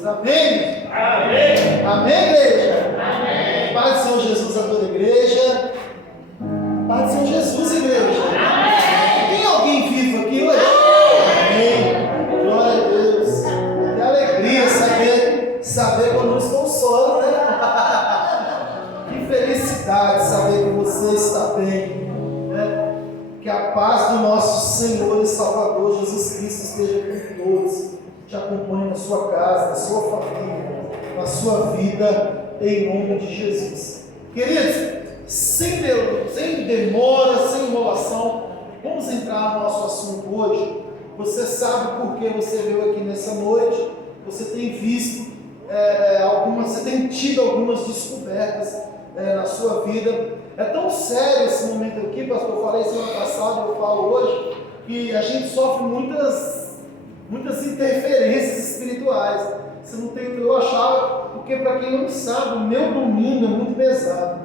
Jesus. Amém? Amém. Amém, igreja? Amém. Paz do Senhor Jesus a toda a igreja. Paz do Senhor Jesus, igreja. Amém. Tem alguém vivo aqui hoje? Amém. Glória a Deus. Que alegria saber quando nos consola, né? Que felicidade saber que você está bem, né? Que a paz do nosso Senhor e Salvador Jesus Cristo esteja com todos, te acompanhe na sua casa, na sua família, na sua vida, em nome de Jesus. Queridos, sem demora, sem enrolação, vamos entrar no nosso assunto hoje. Você sabe por que você veio aqui nessa noite, você tem visto você tem tido algumas descobertas na sua vida. É tão sério esse momento aqui, pastor, eu falei semana passada, eu falo hoje, que a gente sofre muitas interferências espirituais. Você não tem o que eu achava, porque para quem não sabe, o meu domingo é muito pesado,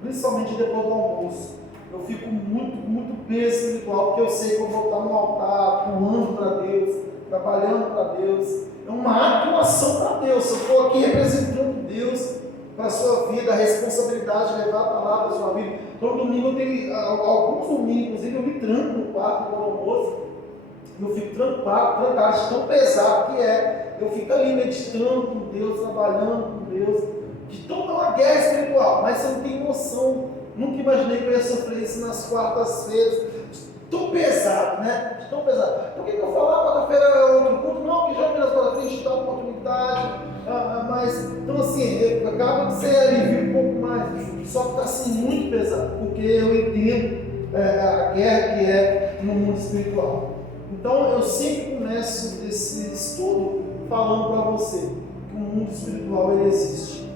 principalmente depois do almoço. Eu fico muito peso espiritual, porque eu sei que eu vou estar no altar, atuando para Deus, trabalhando para Deus. É uma atuação para Deus. Eu estou aqui representando Deus para a sua vida, a responsabilidade de levar a palavra para a sua vida. Todo domingo eu tenho, alguns domingos, inclusive, eu me tranco no quarto do almoço. Eu fico trancado, tão pesado que é. Eu fico ali meditando com Deus, trabalhando com Deus. De toda uma guerra espiritual, mas você não tem noção. Nunca imaginei que eu ia sofrer isso nas quartas-feiras. Tão pesado, né? Tão pesado. Por que eu falo, quarta-feira é outro culto? Não, porque já nas quarta-feira a gente dá oportunidade. Mas, então assim, acaba de ser alivio um pouco mais. Só que está assim muito pesado, porque eu entendo a guerra que é no mundo espiritual. Então eu sempre começo esse estudo falando para você que o mundo espiritual ele existe.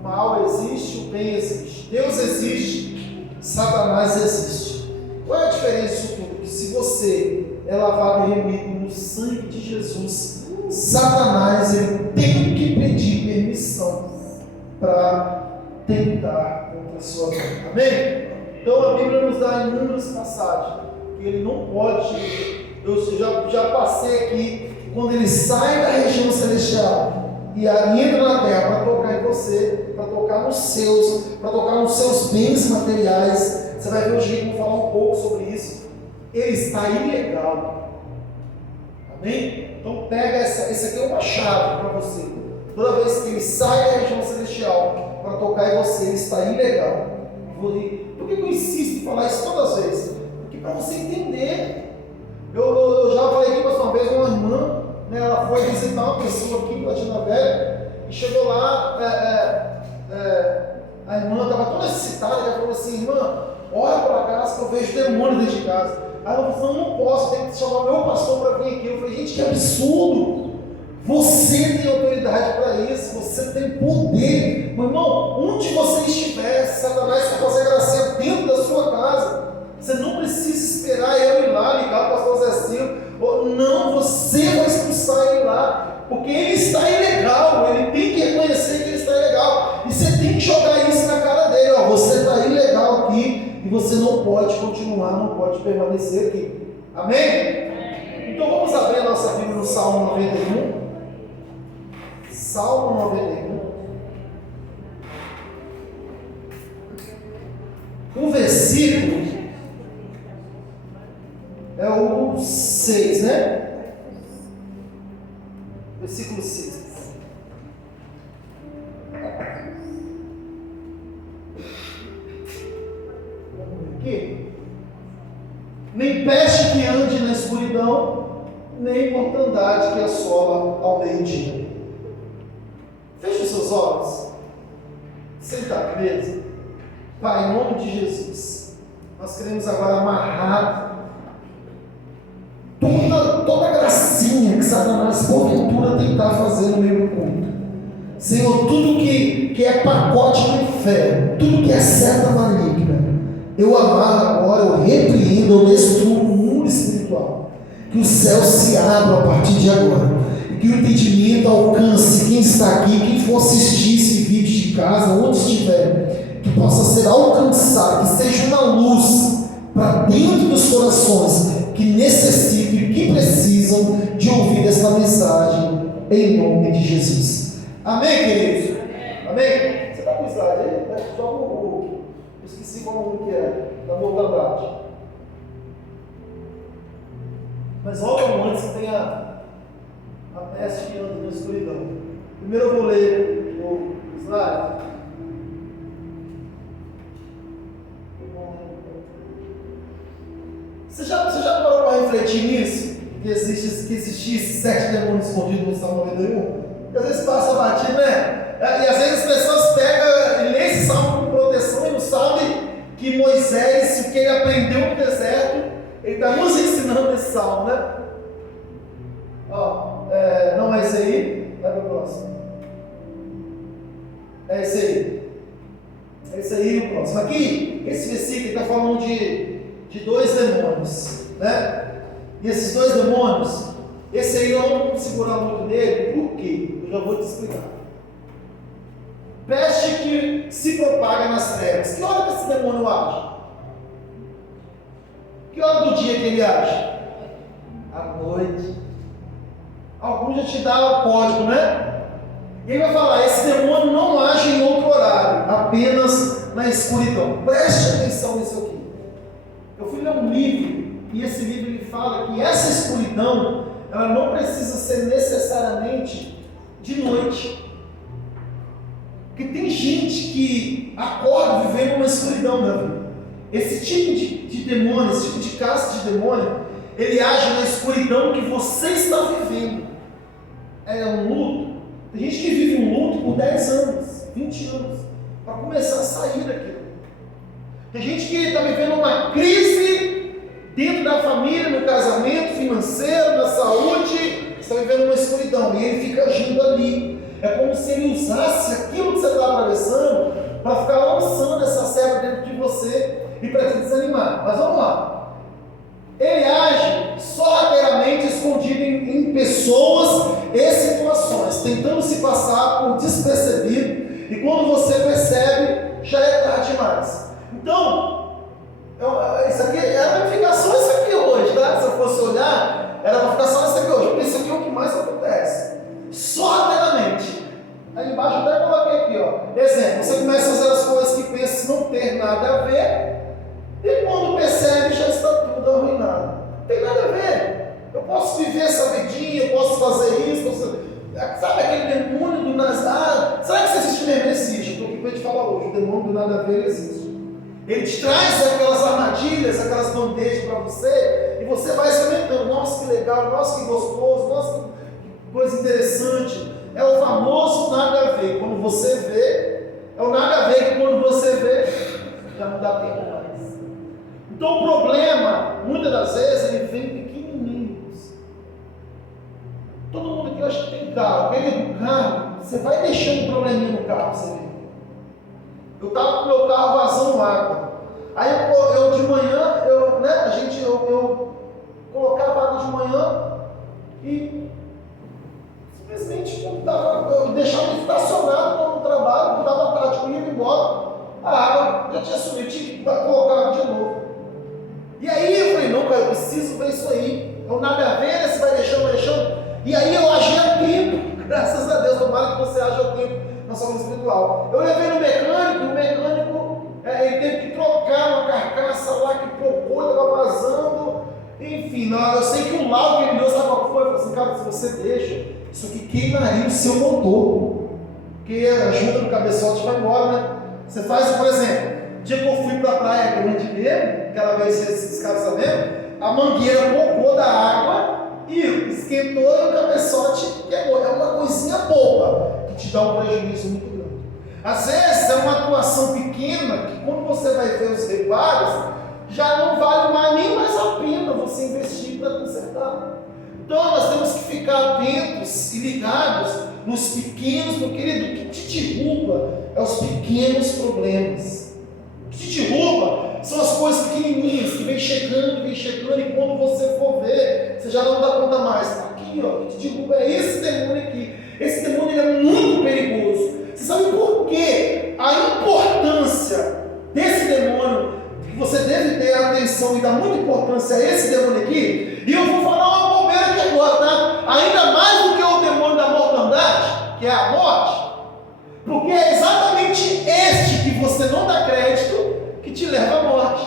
O mal existe, o bem existe. Deus existe, Satanás existe. Qual é a diferença disso tudo? Que se você é lavado e remido no sangue de Jesus, Satanás ele tem que pedir permissão para tentar contra a sua vida. Amém? Então a Bíblia nos dá inúmeras passagens que ele não pode. Eu já passei aqui, quando ele sai da região celestial e entra na terra para tocar em você, para tocar nos seus bens materiais. Você vai ver hoje que eu vou falar um pouco sobre isso. Ele está ilegal. Amém? Então pega essa aqui é uma chave para você. Toda vez que ele sai da região celestial para tocar em você, ele está ilegal. Por que eu insisto em falar isso todas as vezes? Porque para você entender. Eu já falei aqui uma vez, uma irmã, né, ela foi visitar uma pessoa aqui em Platina Velha e chegou lá, a irmã estava toda excitada, ela falou assim: irmã, ora para casa que eu vejo demônio dentro de casa. Aí ela falou: não posso, tem que chamar meu pastor para vir aqui. Eu falei: gente, que absurdo! Você tem autoridade para isso, você tem poder. Meu irmão, onde você estiver, Satanás quer fazer gracinha dentro da sua casa. Você não precisa esperar eu ir lá ligar para o pastor Zezinho. Não, você vai expulsar ele lá, porque ele está ilegal. Ele tem que reconhecer que ele está ilegal. E você tem que jogar isso na cara dele. Você está ilegal aqui e você não pode continuar, não pode permanecer aqui. Amém? Então vamos abrir a nossa Bíblia no Salmo 91. Salmo 91. O versículo é o 6, né? Versículo 6. Vamos ver aqui. Nem peste que ande na escuridão, nem mortandade que assola ao meio-dia. Feche os seus olhos. Senta à mesa. Pai, em nome de Jesus, nós queremos agora amarrar toda a gracinha que Satanás porventura tentar fazer no meio do culto. Senhor, tudo que é pacote do inferno, tudo que é seta maligna, eu amarro agora, eu repreendo, eu destruo o mundo espiritual. Que os céus se abram a partir de agora, e que o entendimento alcance quem está aqui, quem for assistir esse vídeo de casa, onde estiver, que possa ser alcançado, que seja uma luz para dentro dos corações que necessitam e que precisam de ouvir essa mensagem, em nome de Jesus. Amém, queridos? Amém? Você está com o slide aí? Joga eu esqueci qual nome que é, da mortandade. Mas logo antes tem a peste que anda na escuridão. Primeiro eu vou ler o slide. Você já parou para refletir nisso? Que existisse 7 demônios escondidos no Salmo 91? Porque às vezes passa batido, né? E às vezes as pessoas pegam e lêem esse salmo com proteção e não sabem que Moisés, o que ele aprendeu no deserto, ele está nos ensinando esse salmo, né? Ó, não é esse aí, vai para o próximo. É esse aí. É esse aí o próximo. Aqui, esse versículo está falando de 2 demônios, né? E esses 2 demônios, esse aí não vamos segurar muito nele, por quê? Eu já vou te explicar. Peste que se propaga nas trevas. Que hora que esse demônio age? Que hora do dia que ele age? À noite. Alguns já te dão o código, né? E ele vai falar, esse demônio não age em outro horário, apenas na escuridão. Preste atenção nisso aqui. Eu fui ler um livro, e esse livro ele fala que essa escuridão, ela não precisa ser necessariamente de noite. Porque tem gente que acorda vivendo uma escuridão da vida. Esse tipo de demônio, esse tipo de caça de demônio, ele age na escuridão que você está vivendo. É um luto. Tem gente que vive um luto por 10 anos, 20 anos, para começar a sair daquilo. Tem gente que está vivendo uma crise dentro da família, no casamento, financeiro, na saúde, está vivendo uma escuridão e ele fica agindo ali. É como se ele usasse aquilo que você está atravessando para ficar lançando essa serra dentro de você e para te desanimar. Mas vamos lá. Ele age sorrateiramente escondido em pessoas e situações, tentando se passar por despercebido, e quando você percebe, já é tarde demais. Então, isso aqui é a ramificação, isso aqui hoje, tá? Se eu fosse olhar, era a ramificação isso aqui hoje, porque isso aqui é o que mais acontece. Sorrateiramente. Aí embaixo eu até coloquei aqui, ó. Exemplo, você começa a fazer as coisas que pensa não ter nada a ver, e quando percebe, já está tudo arruinado. Não tem nada a ver. Eu posso viver essa vidinha, eu posso fazer isso, sabe aquele demônio do nada? Será que existe mesmo? Existe. Eu estou aqui para te falar hoje. O demônio do nada a ver existe. Ele te traz aquelas armadilhas, aquelas bandejas para você, e você vai experimentando. Nossa, que legal, nossa, que gostoso, nossa, que coisa interessante. É o famoso nada a ver. Quando você vê, é o nada a ver que quando você vê, já não dá tempo mais. Então o problema, muitas das vezes, ele vem pequenininhos. Todo mundo aqui acha que tem carro. Aquele do carro, você vai deixando probleminha no carro, você vê. Eu estava com o meu carro vazando água. Aí eu de manhã, eu colocava água de manhã e simplesmente eu deixava ele estacionado no trabalho, quando estava tarde, eu ia embora, a água já tinha sumido, tinha que colocar água de novo. E aí eu falei, não, cara, eu preciso ver isso aí. É o nada a ver, né? Você vai deixando. E aí eu agi a tempo, graças a Deus, tomara que você age a tempo na sua vida espiritual. Eu levei no mecânico, ele teve que trocar uma carcaça lá que procurou, estava vazando. Enfim, eu sei que o laudo que ele deu, sabe qual foi? Eu falei assim, cara, se você deixa, isso aqui queimaria o seu motor. Porque a junta do cabeçote vai embora, né? Você faz, por exemplo, o dia que eu fui para a praia grande mesmo, aquela vez esses caras sabendo, a mangueira pocou da água e esquentou e o cabeçote queimou. É uma coisinha boba que te dá um prejuízo muito grande. Às vezes é uma atuação pequena que quando você vai ver os reparos, já não vale nem mais a pena você investir para consertar. Então nós temos que ficar atentos e ligados nos pequenos, meu querido, o que te derruba é os pequenos problemas. O que te derruba são as coisas pequenininhas que vem chegando, e quando você for ver, você já não dá conta mais. Aqui, ó, o que te derruba é esse demônio aqui. Esse demônio é muito perigoso. Você sabe por quê? A importância desse demônio, que você deve ter atenção e dar muita importância a esse demônio aqui, e eu vou falar uma bobeira aqui agora, tá? Ainda mais do que o demônio da morte você não dá crédito, que te leva à morte.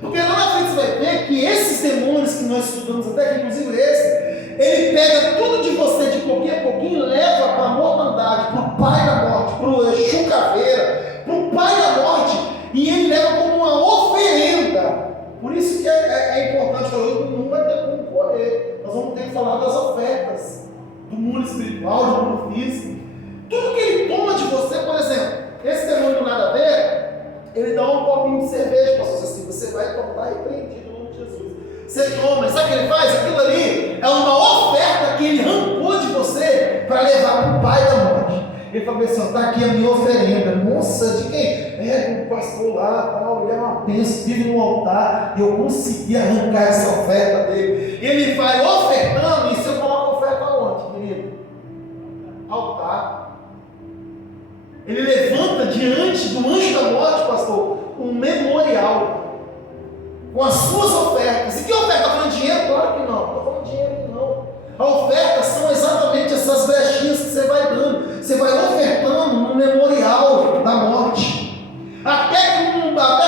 Porque lá na frente você vai ver que esses demônios que nós estudamos até aqui, inclusive esse, ele pega tudo de você de pouquinho a pouquinho e leva para a mortandade, para o pai da morte, para o Exu Caveira, para o pai da morte, e ele leva como uma oferenda. Por isso que é importante falar, não vai ter como correr. Nós vamos ter que falar das ofertas, do mundo espiritual, do mundo físico. Tudo que ele toma de você, por exemplo, esse demônio nada a ver, ele dá um copinho de cerveja para você, assim, você vai tomar repreendido no nome de Jesus. Você toma, sabe o que ele faz? Aquilo ali é uma oferta que ele arrancou de você para levar para o pai da morte. Ele falou assim, está aqui a minha oferenda. Nossa, de quem? É, o pastor lá, tal, ele é uma bênção, vive no altar, e eu consegui arrancar essa oferta dele. Ele vai ofertando, e você coloca a oferta aonde, querido? Altar. Ele levanta diante do anjo da morte, pastor, um memorial com as suas ofertas. E que oferta? Está falando de dinheiro? Claro que não. Estou falando de dinheiro que não. A oferta são exatamente essas brechinhas que você vai dando. Você vai ofertando no memorial da morte. Até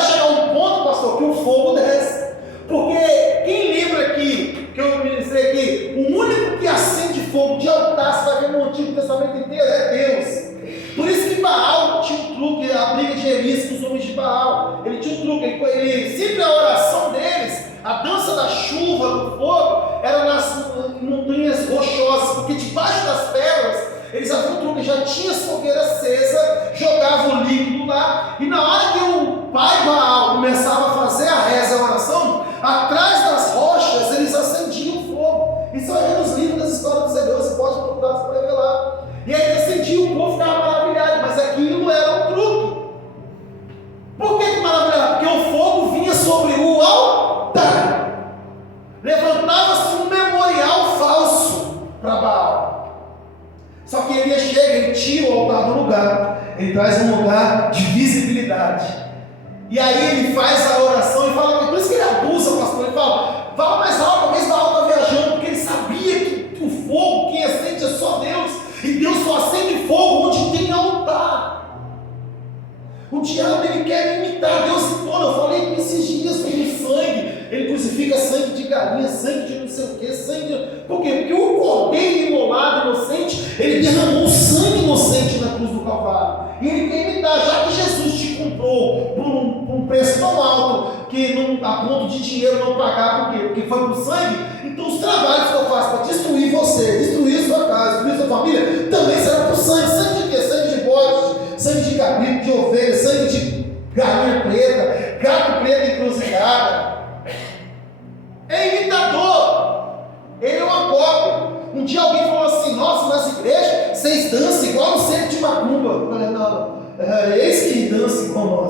chegar um ponto, pastor, que o fogo desce. Porque quem lembra aqui, que eu ministrei aqui, o único que acende fogo de altar, você vai ver no Antigo Testamento inteiro, é Deus. Por isso que Baal tinha um truque, a briga de Elias com os homens de Baal. Ele tinha um truque, sempre a oração deles, a dança da chuva, do fogo, era nas montanhas rochosas, porque debaixo das pedras, eles haviam um truque, já tinha as fogueiras acesas, jogavam o líquido lá, e na hora que o pai Baal começava a fazer a reza, a oração, atrás das rochas, eles acendiam o fogo. Isso aí nos livros das histórias dos hebreus, você pode procurar, você vai ver lá. E aí eles acendiam, o povo ficava maravilhado, mas aquilo era um truque. Por que maravilhado? Porque o fogo vinha sobre o altar. Levantava-se um memorial falso para Baal. Só que ele chega, ele tira o altar do lugar, ele traz um lugar de visibilidade. E aí ele faz a oração e fala, por isso que ele abusa, pastor, ele fala mais alto, talvez Baal está viajando, porque ele sabia que o fogo, quem acende é só Deus. E Deus só acende fogo onde tem altar. O diabo, ele quer imitar Deus em todo. Eu falei esses dias sobre sangue. Ele crucifica sangue de galinha, sangue de não sei o que, sangue. Por quê? Porque o cordeiro imolado, inocente, ele derramou sangue inocente na cruz do Calvário. E ele quer imitar, já que Jesus te comprou por um preço tão alto, que não, a ponto de dinheiro não pagar, por quê? Porque foi por sangue. Então os trabalhos que eu faço para destruir você, destruir sua casa, destruir sua família, também será por sangue. Sangue de quê? Sangue de bode, sangue de cabrito, de ovelha, sangue de galinha preta, gato preto encruzilhada. É imitador. Ele é uma cópia. Um dia alguém falou assim, nossa, nas igrejas vocês dançam igual no centro de macumba. Eu falei, não, eis que dança igual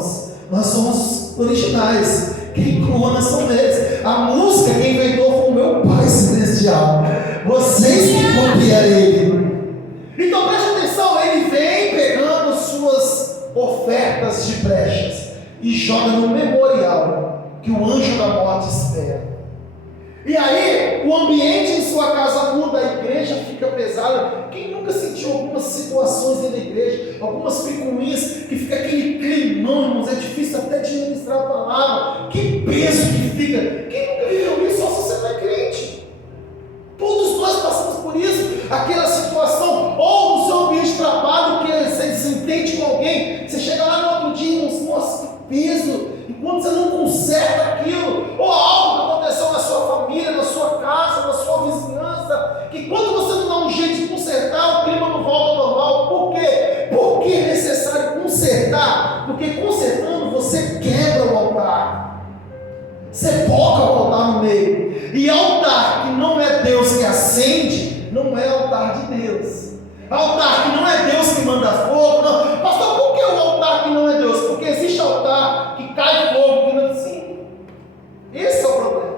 nós somos originais. Quem crona são eles. A música quem inventou foi o meu Pai Celestial. Vocês que copiaram ele. Então preste atenção, ele vem pegando suas ofertas de brechas e joga no memorial que o anjo da morte espera. E aí, o ambiente em sua casa muda, a igreja fica pesada. Quem nunca sentiu algumas situações dentro da igreja, algumas picuinhas, que fica aquele climão, irmãos, é difícil até de ministrar a palavra. Que peso que fica. Quem nunca viveu isso? Só se você não é crente. Todos nós passamos por isso. Aquela situação, ou no seu ambiente de trabalho, que você desentende com alguém, você chega lá no outro dia, irmãos, nossa, que peso. Enquanto você não conserta aquilo, ou algo que aconteceu na sua família, na sua casa, na sua vizinhança, que quando você não dá um jeito de consertar, o clima não volta ao normal. Por quê? Porque é necessário consertar, porque consertando você quebra o altar, você foca o altar no meio, e altar que não é Deus que acende, não é altar de Deus. Altar que não é Deus que manda fogo, não. Pastor, por que o altar que não é Deus? Porque existe altar que cai fogo, que não é assim. Esse é o problema.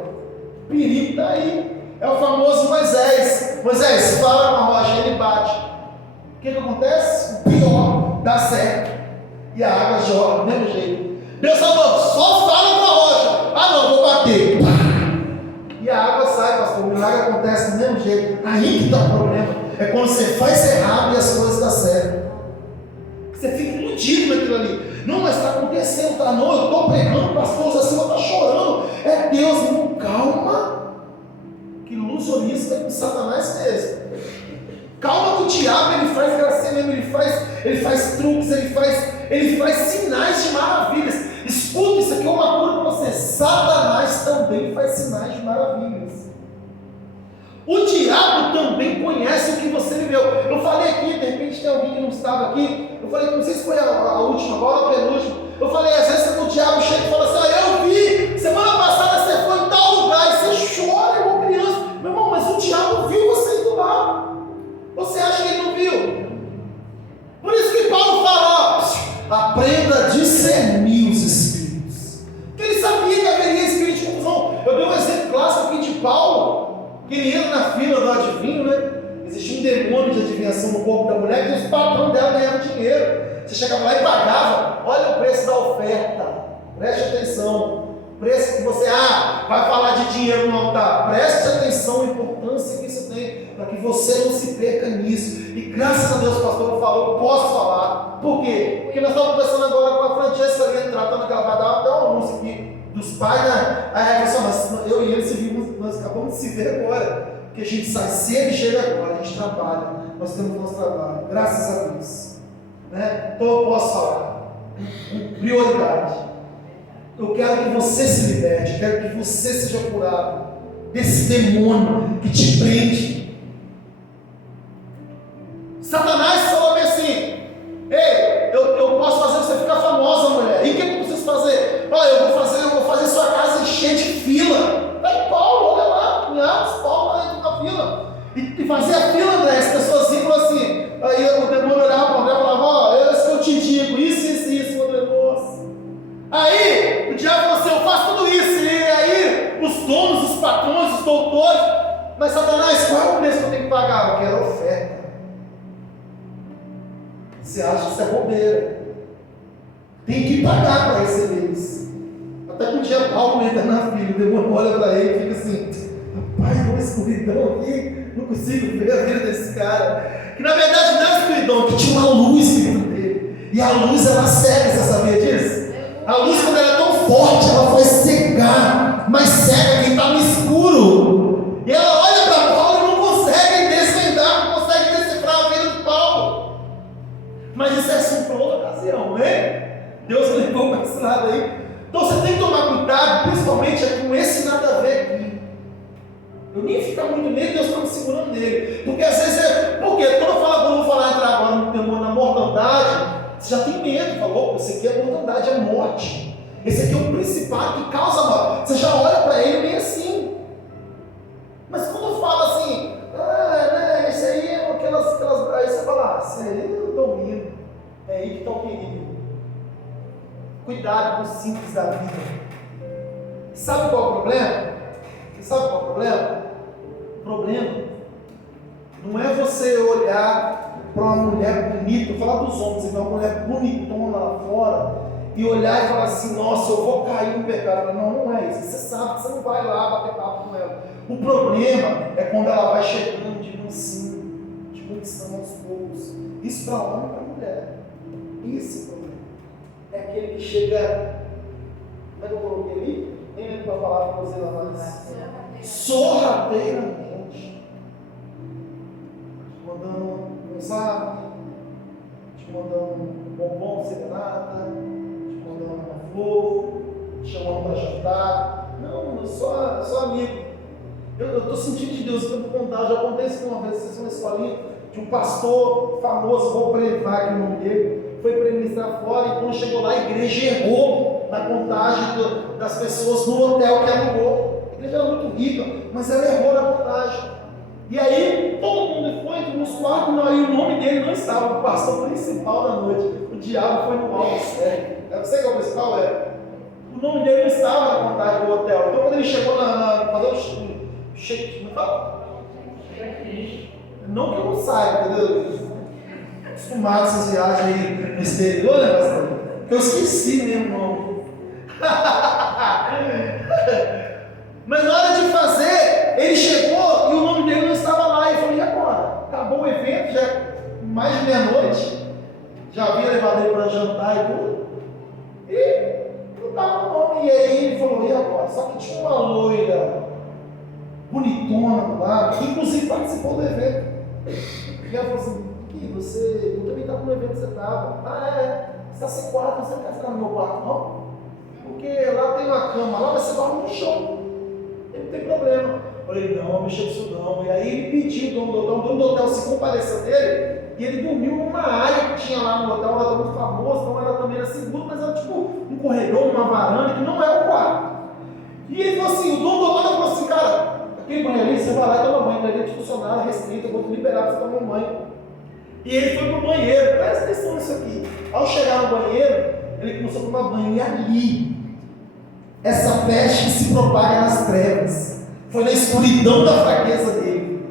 O perigo está aí. É o famoso Moisés. Moisés, fala com a rocha, ele bate. O que acontece? O pior, dá certo. E a água joga do mesmo jeito. Deus falou, só fala com a rocha. Ah não, vou bater. E a água sai, pastor. O milagre acontece do mesmo jeito. Aí que está o problema. É quando você faz errado e as coisas dão certo. Você fica iludido naquilo ali. Não, mas está acontecendo, tá? Não, eu estou pregando, pastor, o Zé Silva está chorando. É Deus, irmão, calma. Que ilusionista com Satanás mesmo. Calma que o diabo, ele faz graça mesmo, ele faz truques, ele faz sinais de maravilhas. Escuta, isso aqui é uma cura para você. Satanás também faz sinais de maravilhas. O diabo também conhece o que você viveu. Eu falei aqui, de repente tem alguém que não estava aqui. Eu falei, não sei se foi a última agora ou a penúltima. Eu falei, às vezes o diabo chega e fala assim: eu vi, semana passada você foi em tal lugar, e você chora igual criança. Meu irmão, mas o diabo viu você indo lá. Você acha que ele não viu? Por isso que Paulo fala: aprenda a discernir os espíritos. Porque ele sabia que haveria espírito de confusão. Eu dei um exemplo clássico aqui de Paulo, que ele entra na fila do adivinho, né? Existia um demônio de adivinhação no corpo da mulher, que os patrões dela ganhavam dinheiro. Você chegava lá e pagava. Olha o preço da oferta. Preste atenção. Preço que você vai falar de dinheiro no altar. Preste atenção à importância que isso tem, para que você não se perca nisso. E graças a Deus o pastor falou, eu posso falar. Por quê? Porque nós estamos conversando agora com a Francesca ali, tratando que ela vai dar até um anúncio aqui dos pais, né? Eu e ele se vimos, nós acabamos de se ver agora. Porque a gente sai cedo e chega agora, a gente trabalha. Nós temos o nosso trabalho, graças a Deus. Né? Então eu posso falar. Prioridade. Eu quero que você se liberte, eu quero que você seja curado desse demônio que te prende. Satanás falou assim: ei, eu posso fazer você ficar famosa, mulher. E o que eu preciso fazer? Olha, eu vou fazer sua casa encher de fila. Está em Paulo, olha lá, em Atos, Paulo está dentro da fila. E fazia a fila, André, as pessoas iam assim. Aí o demônio olhava para o André e falava: eu te digo, isso, André, nossa. Aí o diabo falou assim: eu faço tudo isso. E aí os donos, os patrões, os doutores: mas Satanás, qual é o preço que eu tenho que pagar? Eu quero oferta. Você acha que isso é bobeira? Tem que pagar para receber isso. Até que um dia Paulo entra na fila, o demônio olha para ele e fica assim: rapaz, uma escuridão aqui, não consigo ver a vida desse cara. Que na verdade não é escuridão, que tinha uma luz dentro dele. E a luz, ela cega, você sabia disso? A luz, quando ela é tão forte, ela vai cegar, mas cega quem está no escuro. E ela olha para Paulo e não consegue desvendar, não consegue decifrar a vida de Paulo. Mas isso é assunto para outra ocasião, né? Deus me levou para esse lado aí. Então você tem que tomar cuidado, principalmente com esse nada a ver aqui. Eu nem ficar muito nele, Deus está me segurando nele. Porque às vezes porque quando eu vou falar entrar agora no demônio, na mortandade, você já tem medo, falou, esse aqui é mortandade, é morte. Esse aqui é o principado que causa morte. Você já olha para ele meio assim. Mas quando fala assim, né, esse aí é aquelas. Aí você fala, esse aí eu domino. É aí que está o perigo. Cuidado com os simples da vida. Sabe qual é o problema? Você sabe qual é o problema? O problema não é você olhar para uma mulher bonita, vou falar dos homens, uma mulher bonitona lá fora, e olhar e falar assim: nossa, eu vou cair no pecado. Não é isso. Você sabe que você não vai lá bater papo com ela. O problema é quando ela vai chegando de mansinho, de conquistando aos poucos. Isso para homem e para mulher. Esse problema é aquele que chega. Como é que eu coloquei ali? Nem lembro para falar para você lá mais. Sorrateiramente. Te mandando um zap, te mandando um bombom serenata, te mandando uma flor, te chamando para jantar. Não, eu sou amigo. Eu estou sentindo de Deus, eu vou contar. Já contei isso uma vez, vocês são na escolinha, de um pastor famoso, vou prevar aqui o nome dele. Foi para ministrar fora, e quando chegou lá, a igreja errou na contagem das pessoas no hotel que alugou. A igreja era muito rica, mas ela errou na contagem. E aí, todo mundo foi nos quartos, e o nome dele não estava, o pastor principal da noite. O diabo foi no alto sério. Você que é o principal? O nome dele não estava na contagem do hotel. Então, quando ele chegou fazer o check, não fala? Não que eu não saiba, entendeu? Acostumado essas viagens aí no exterior, né, pastor? Eu esqueci mesmo o nome. Mas na hora de fazer, ele chegou e o nome dele não estava lá. E falou: e agora? Acabou o evento, já mais de meia-noite. Já havia levado ele para jantar e tudo. E não estava no nome. E aí ele falou, e agora? Só que tinha uma loira bonitona do lado, que inclusive participou do evento. E ela falou assim, eu também estava no evento que você estava. Você está sem quarto, você não quer ficar no meu quarto, não? Porque lá tem uma cama, lá você dorme no chão. Ele não tem problema. Eu falei, não, mexeu com isso não. E aí ele pediu o dono do hotel se compadeceu dele, e ele dormiu numa área que tinha lá no hotel, um hotel muito famoso, então era também era seguro, mas era tipo um corredor, uma varanda, que não era o quarto. E ele falou assim, o dono do hotel falou assim, cara, aquele banho ali, você vai lá e toma banho, vai de funcionário restrito, eu vou te liberar para você tomar um banho. E ele foi pro banheiro, presta atenção nisso aqui. Ao chegar no banheiro, ele começou a tomar banho, e ali, essa peste que se propaga nas trevas, foi na escuridão da fraqueza dele,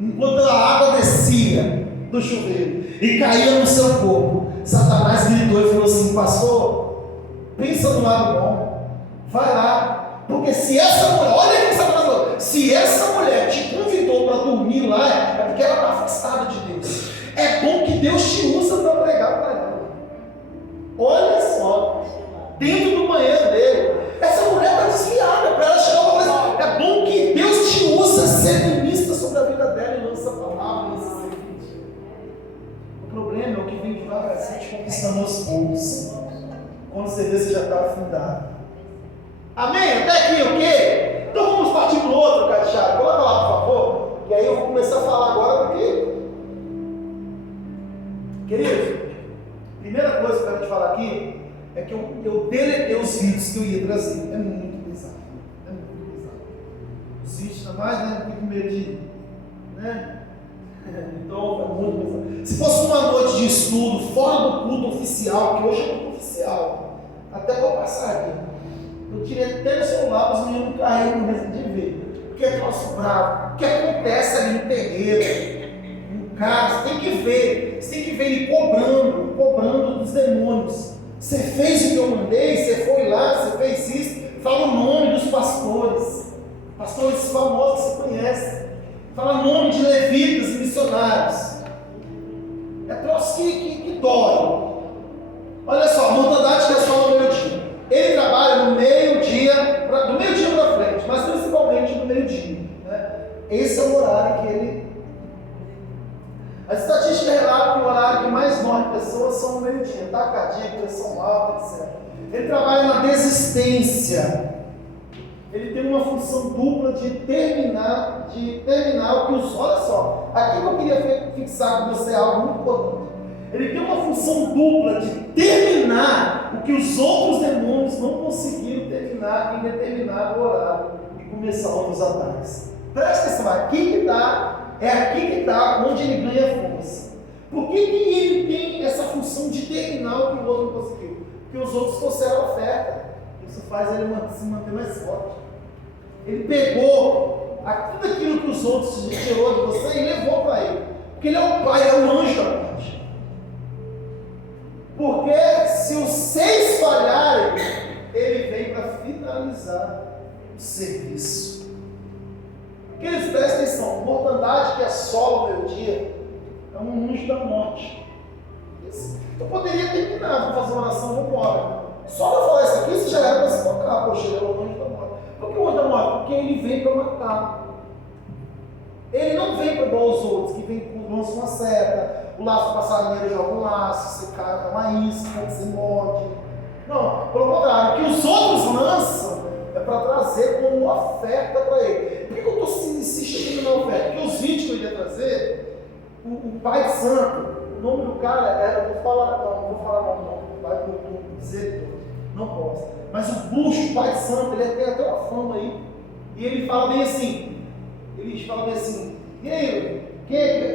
enquanto a água descia do chuveiro e caía no seu corpo, Satanás gritou e falou assim, pastor, pensa no lado bom, vai lá, porque se essa mulher, olha o que Satanás falou, se essa mulher te convidou para dormir lá, é porque ela está afastada de Deus. É bom que Deus te usa para pregar para ela. Olha só, dentro do banheiro dele, essa mulher está desviada, para ela chegar uma coisa. É bom que Deus te usa, ser ministra sobre a vida dela e lança a palavra nesse serviço. O problema é o que vem devagarzinho te conquistando aos poucos. Quando você vê, você já está afundado. Amém? Até aqui, o quê? Então vamos partir para o outro, Catiara. Coloca lá, por favor. E aí eu vou começar a falar agora porque. Querido, primeira coisa que eu quero te falar aqui é que eu deletei os vídeos que eu ia trazer. É muito pesado. É muito pesado. Os vídeos ainda mais, né? Fico com medo de. Né? Então, é muito pesado. Se fosse uma noite de estudo fora do culto oficial, que hoje é culto oficial, até vou passar aqui. Eu tirei até o celular para os meninos não caírem no resto de ver. Porque é troço bravo. O que acontece ali no terreiro? Cara, você tem que ver ele cobrando dos demônios. Você fez o que eu mandei, você foi lá, você fez isso. Fala o nome dos pastores famosos que você conhece. Fala o nome de levitas e missionários. É troço que dói. Olha só, a mortandade que é só no meio-dia. Ele trabalha no meio-dia, do meio-dia para frente, mas principalmente no meio-dia. Né? Esse é o horário que ele. As estatísticas relatam que o horário que mais morre pessoas são no meio-dia, taquicardia, pressão alta, etc. Ele trabalha na desistência. Ele tem uma função dupla de terminar o que os. Olha só, aqui eu queria fixar com você algo muito importante. Ele tem uma função dupla de terminar o que os outros demônios não conseguiram terminar em determinado horário e começar outros ataques. Presta atenção, aqui que está onde ele ganha força. Por que ele tem essa função de terminar o que o outro não conseguiu? Porque os outros trouxeram a oferta. Isso faz ele se manter mais forte. Ele pegou tudo aquilo que os outros tirou de você e levou para ele. Porque ele é o pai, é o anjo da morte. Porque se os 6 falharem, ele vem para finalizar o serviço. Porque eles prestem atenção, mortandade que assola o meio-dia é um anjo da morte. Eu poderia terminar, vou fazer uma oração, vou embora. Só para falar isso aqui, você já era para se tocar, poxa, ele é o anjo da morte. Por que o anjo da morte? Porque ele vem para matar. Ele não vem para igual os outros, que vem com lança uma seta, o laço passarinheiro joga um laço, você cai uma isca, você morde. Não, pelo contrário, o que os outros lançam é para trazer como oferta para ele. Por que eu estou insistindo na oferta? Porque os vídeos que eu ia trazer, o Pai Santo, o nome do cara era, não vou falar não, vai dizer, não posso. Mas o Bush, o Pai Santo, ele tem até uma fama aí. E ele fala bem assim, e aí,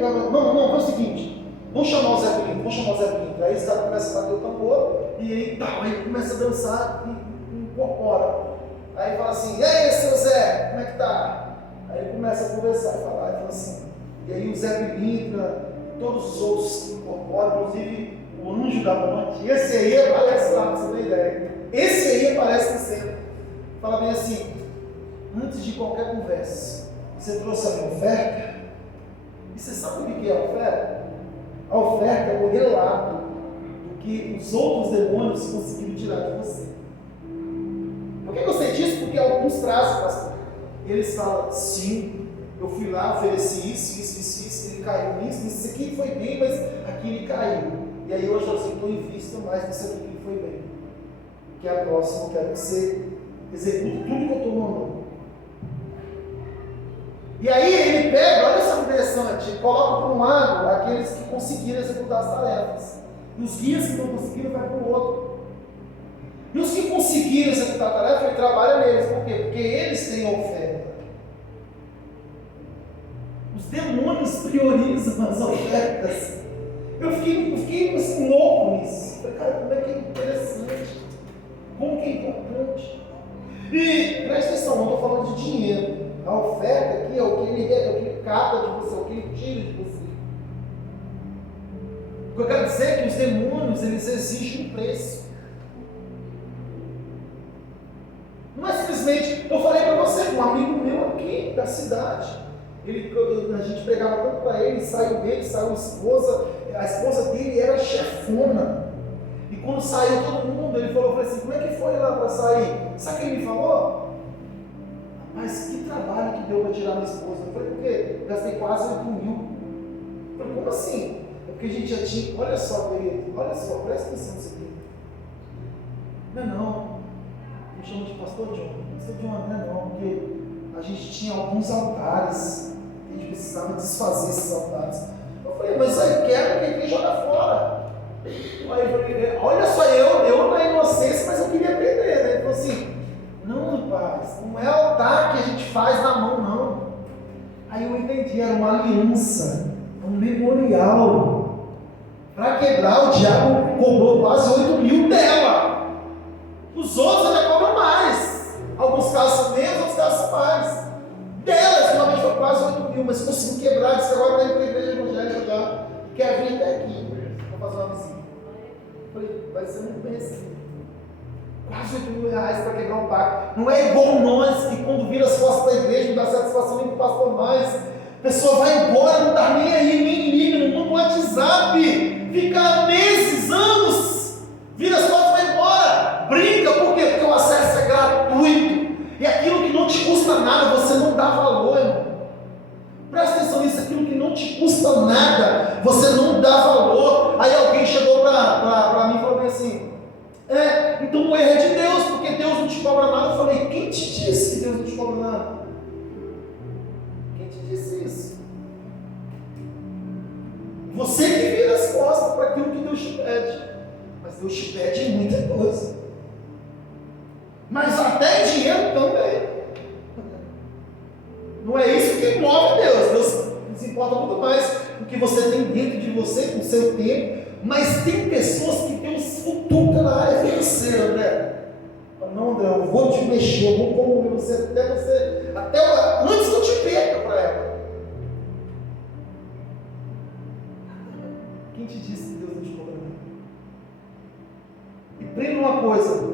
não, foi o seguinte, vamos chamar o Zé Pinto. Aí esse cara começa a bater o tambor, e aí começa a dançar e incorpora. Aí fala assim, e aí, seu Zé, como é que tá? Aí ele começa a conversar e falar, assim, e aí o Zé Pilintra, todos os outros incorporam, inclusive o anjo da morte. Esse aí aparece lá, pra você ter ideia. Esse aí aparece no centro. Fala bem assim, antes de qualquer conversa, você trouxe a minha oferta? E você sabe o que é a oferta? A oferta é o relato do que os outros demônios conseguiram tirar de você. Por que eu sei disso? Porque alguns trazem, pastor. Eles falam, sim, eu fui lá, ofereci isso, ele caiu nisso, isso aqui foi bem, mas aqui ele caiu. E aí hoje eu estou em vista mais nisso aqui que foi bem. Que a próxima eu quero que você execute tudo que eu estou mandando. E aí ele pega, olha só que interessante, coloca para um lado aqueles que conseguiram executar as tarefas. E os guias que não conseguiram vai para o outro. E os que conseguiram executar a tarefa, ele trabalha neles. Por quê? Porque eles têm a oferta. Os demônios priorizam as ofertas. Eu fiquei assim, louco nisso. Falei, cara, como é que é interessante. Como que é importante. E presta atenção, não estou falando de dinheiro. A oferta aqui é o que ele cata de você, é o que ele tira de você. O que eu quero dizer é que os demônios, eles exigem um preço. Não é simplesmente, eu falei para você, um amigo meu aqui da cidade, a gente pregava tanto para ele, saiu a esposa dele era chefona. E quando saiu todo mundo, ele falou assim, como é que foi lá para sair? Sabe o que ele me falou? Mas que trabalho que deu para tirar minha esposa? Eu falei, por quê? Eu gastei quase 8 mil. Eu falei, como assim? É porque a gente já tinha, olha só, querido, olha só, presta atenção nisso aqui. Não, me chama de pastor John. Pastor John, não, porque a gente tinha alguns altares, a gente precisava desfazer esses altares. Eu falei, mas aí quebra que ele joga fora. Aí eu falei, olha só, eu na inocência, mas eu queria aprender, né? Ele falou assim, não, rapaz, não é altar que a gente faz na mão, não. Aí eu entendi, era uma aliança, um memorial. Para quebrar, o diabo cobrou quase 8 mil dela. Os outros ainda cobram mais. Alguns casos menos, outros casos mais. Dela, finalmente foi quase 8 mil, mas conseguiu quebrar, disse que agora está indo para a igreja evangélica já, quer vir até aqui para fazer uma visita. Eu falei, vai ser muito bem assim. Quase 8 mil reais para quebrar um pacto. Não é igual nós que quando vira as costas da igreja, não dá satisfação nem para o pastor mais. A pessoa vai embora, não está nem aí, nem liga, não manda um WhatsApp, fica meses, anos, vira as costas e vai embora. Brinca, por quê? Porque o acesso é gratuito. E aquilo que não te custa nada, você não dá valor, irmão. Presta atenção nisso, aquilo que não te custa nada, você não dá valor. Aí alguém chegou para mim e falou assim, então o erro é de Deus, porque Deus não te cobra nada. Eu falei, quem te disse que Deus não te cobra nada? Quem te disse isso? Você que vira as costas para aquilo que Deus te pede. Mas Deus te pede muita coisa. Mas até dinheiro também. Não é isso que move Deus. Deus se importa muito mais com o que você tem dentro de você, com o seu tempo. Mas tem pessoas que Deus futuca na área financeira, André. Não, André, eu vou te mexer, eu vou comover você até antes que eu te perca para ela. Quem te disse que Deus não te cobra nada? E prenda uma coisa,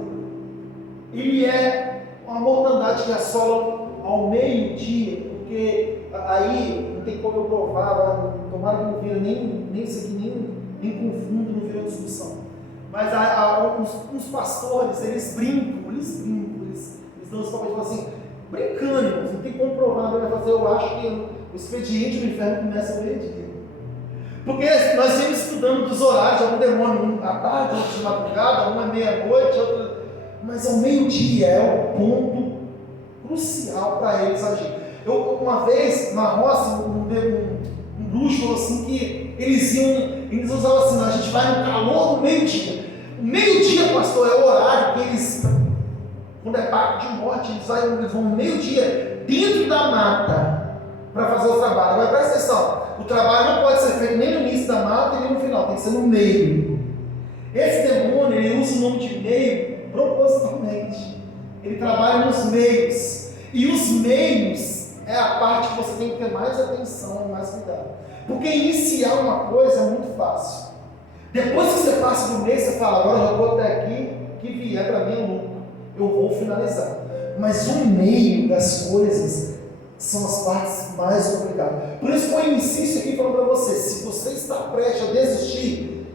ele é uma mortandade que assola ao meio-dia, porque aí não tem como eu provar, tomara que não vira nem isso aqui, nem confundo, não vira discussão. Mas uns pastores, eles brincam, eles dão esse papel de falar assim, brincando, não tem como provar, vai fazer, eu acho que o expediente do inferno começa ao meio-dia. Porque nós sempre estudando dos horários, algum demônio, um à tarde, outro de madrugada, um é meia-noite, outro. Mas ao meio-dia é o ponto crucial para eles agir. Eu, uma vez, na roça, um bruxo falou assim que eles usavam assim, a gente vai no calor do meio-dia. O meio-dia, pastor, é o horário que eles, quando é pacto de morte, eles vão no meio-dia dentro da mata para fazer o trabalho. Agora presta atenção, o trabalho não pode ser feito nem no início da mata e nem no final, tem que ser no meio. Esse demônio, ele usa o nome de meio propositalmente. Ele trabalha nos meios. E os meios é a parte que você tem que ter mais atenção e mais cuidado. Porque iniciar uma coisa é muito fácil. Depois que você passa do meio, você fala, agora eu já vou até aqui, que vier para mim é lucro. Eu vou finalizar. Mas o meio das coisas são as partes mais complicadas. Por isso que eu inicio isso aqui falando para você, se você está prestes a desistir,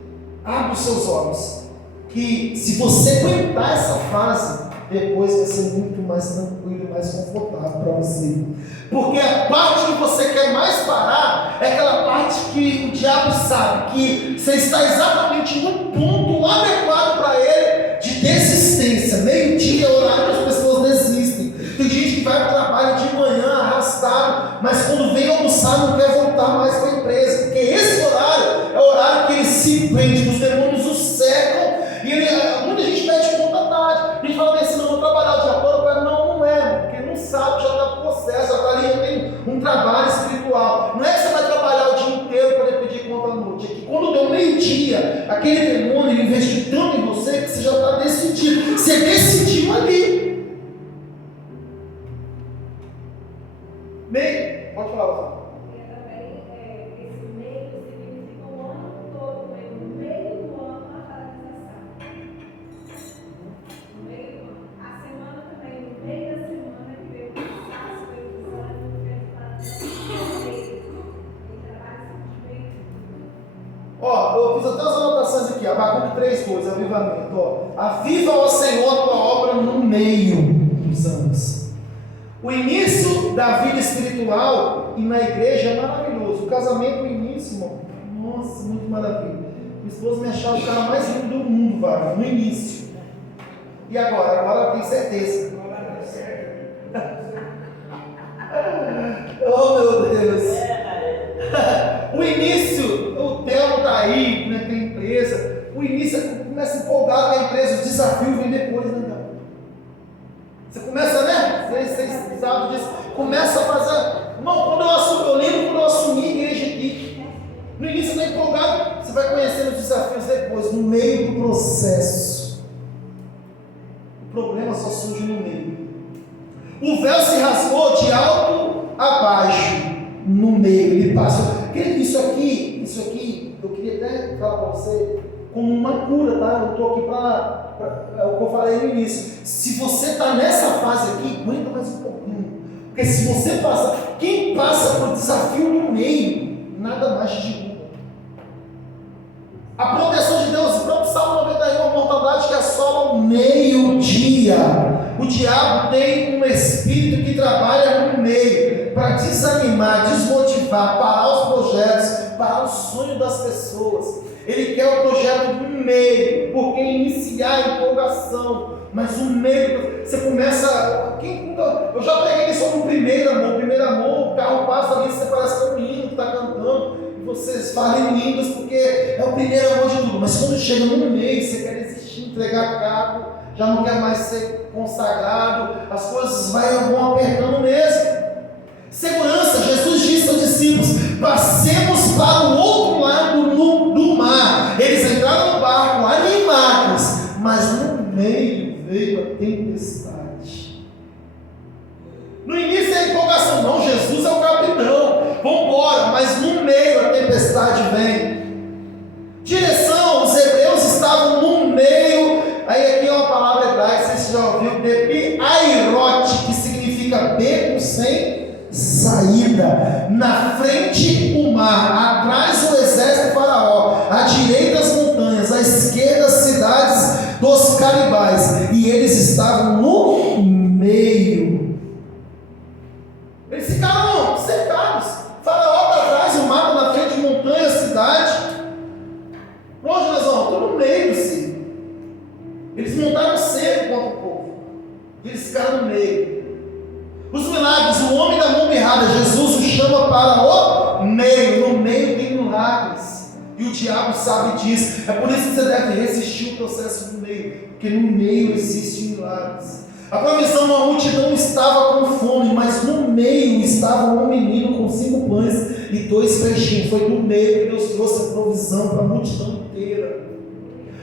abre os seus olhos, que se você aguentar essa fase, depois vai ser muito mais tranquilo e mais confortável para você. Porque a parte que você quer mais parar é aquela parte que o diabo sabe que você está exatamente no ponto adequado para ele de desistência. Meio-dia é o horário que as pessoas desistem. Tem gente que vai para o trabalho de manhã arrastado, mas quando vem almoçar não quer voltar mais para a empresa, porque esse horário é o horário que ele se prende, os demônios o cercam, e muita gente pede conta tarde. A gente fala assim, não, vou trabalhar o dia todo, não é, porque não sabe, já está processo, já está ali, já tem um trabalho espiritual. Não é que você vai trabalhar o dia inteiro para pedir conta à noite, é que quando deu meio-dia, aquele demônio ele investiu tanto em você que você já está decidido, você decidiu ali. Meio, pode falar, Rafa. E também esse meio significa o ano todo, no meio do ano a paralisação. No meio do ano. A semana também, no meio da semana, que veio o cansaço, veio o desânimo, veio a paralisação, no meio. Ele trabalha simplesmente. Ó, eu fiz até as anotações aqui, Abacuque 3:2, avivamento. Ó, aviva, ó Senhor, a tua obra no meio dos anos. O início da vida espiritual e na igreja é maravilhoso. O casamento, o início, irmão, nossa, muito maravilha. Minha esposa me achava o cara mais lindo do mundo, vai, no início. E agora? Agora eu tenho certeza. Oh, meu Deus. O início, o Telmo está aí, né, tem empresa. O início, começa a empolgar com a empresa, os desafios vêm depois, né, cara? Você começa, né? Vocês sabem disso. Começa a fazer. Irmão, eu lembro quando eu assumi a igreja aqui. No início você está empolgado, você vai conhecendo os desafios depois, no meio do processo. O problema só surge no meio. O véu se rasgou de alto a baixo, no meio. Ele passou. Isso aqui, eu queria até falar para você, como uma cura, tá? Eu estou aqui para. É o que eu falei no início. Se você está nessa fase aqui, aguenta mais um pouquinho. Porque se você passa, quem passa por desafio no meio, nada mais te derruba. A proteção de Deus, o próprio Salmo 91, a mortandade que assola o meio-dia. O diabo tem um espírito que trabalha no meio para desanimar, desmotivar, parar os projetos, parar o sonho das pessoas. Ele quer o projeto do meio, porque iniciar a empolgação, mas o meio, você começa. Eu já preguei isso sobre o primeiro amor. O primeiro amor, o carro passa ali, você parece que é um hino que está cantando, e vocês falam línguas, porque é o primeiro amor de tudo. Mas quando chega no meio, você quer desistir, entregar cabo, já não quer mais ser consagrado, as coisas vão apertando mesmo. Segurança, Jesus disse aos discípulos: passemos para o outro lado do mar. Eles entraram no barco animados, mas no meio veio a tempestade. No início é a empolgação, não, Jesus é o capitão, vamos embora, mas no meio a tempestade vem. Direção, os hebreus estavam no meio, aí aqui é uma palavra hebraica, vocês já ouviram, Airote, que significa beco sem saída. Na frente o mar, atrás o exército do faraó, à direita as montanhas, à esquerda as cidades dos caribais, e eles estavam no meio. Eles ficaram cercados. Faraó está atrás, o mar na frente, montanha, cidade. Onde nós vamos? Estou no meio, sim. Eles montaram cerco contra o povo, e eles ficaram no meio. Os milagres, o homem da mão mirrada, Jesus o chama para o meio. No meio tem milagres, e o diabo sabe disso. É por isso que você deve resistir o processo do meio, porque no meio existem milagres. A provisão, uma multidão estava com fome, mas no meio estava um menino com 5 pães e 2 peixinhos. Foi no meio que Deus trouxe a provisão para a multidão inteira.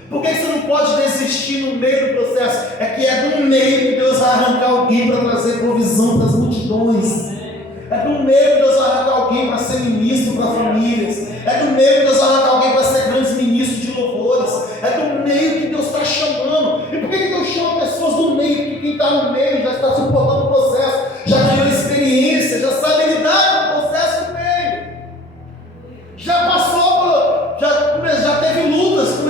Por que você não pode desistir no meio do processo? É que é do meio que Deus vai arrancar alguém para trazer provisão para as multidões. É do meio que Deus vai arrancar alguém para ser ministro para famílias. É do meio que Deus vai arrancar alguém para ser grandes ministros de louvores. É do meio que Deus está chamando. E por que Deus chama pessoas do meio? Porque quem está no meio já está suportando o processo, já ganhou experiência, já sabe lidar com o processo do meio. Já passou, já teve lutas,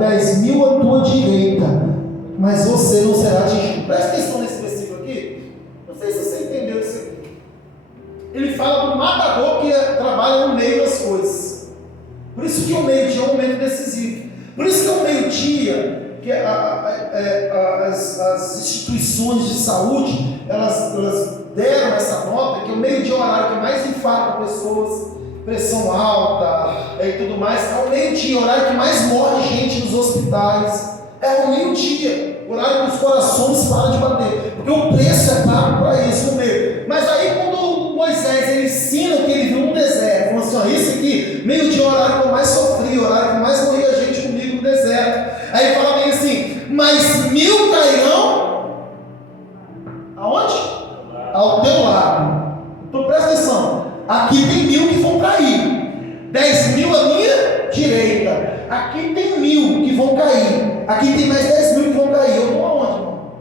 10.000 à tua direita, mas você não será atingido. Presta atenção nesse versículo aqui. Não sei se você entendeu isso aqui. Ele fala do matador que trabalha no meio das coisas. Por isso que o meio-dia é um momento decisivo. Por isso que é o meio-dia que as instituições de saúde elas deram essa nota, que o meio-dia é o horário que mais infarta pessoas, pressão alta e tudo mais. É o meio-dia, o horário que mais morre gente nos hospitais. É o meio-dia, o horário que os corações param de bater, porque o preço é pago para isso no meio. Mas aí quando Moisés ele ensina o que ele viu no deserto, falou assim, ó, isso aqui, meio-dia é o horário que eu mais sofri, o horário que mais morria gente comigo no deserto. Aí ele fala bem assim, mas 1000 cairão aonde? Ao teu lado. Então presta atenção, aqui tem 1000 que vão cair, 10.000 à minha direita. Aqui tem 1000 que vão cair. Aqui tem mais 10.000 que vão cair. Eu estou aonde, irmão?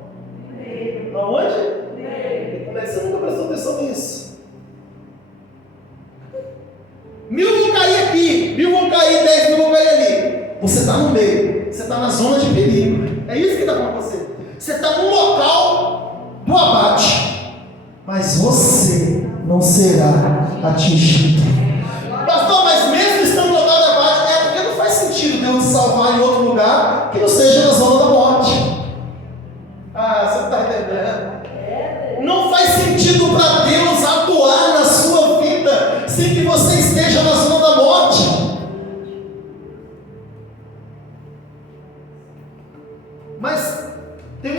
Aonde? Como é que você nunca prestou atenção nisso? 1000 vão cair aqui, 1000 vão cair, 10.000 vão cair ali. Você está no meio, você está na zona de perigo. É isso que está com você. Você está no local do abate, mas você não será atingido. Pastor, mas mesmo estando no local do abate, porque não faz sentido Deus te salvar em outro lugar que não seja na zona da morte. Ah, você não está entendendo? Não faz sentido para Deus atuar na sua vida sem que você esteja na zona da morte. Mas tem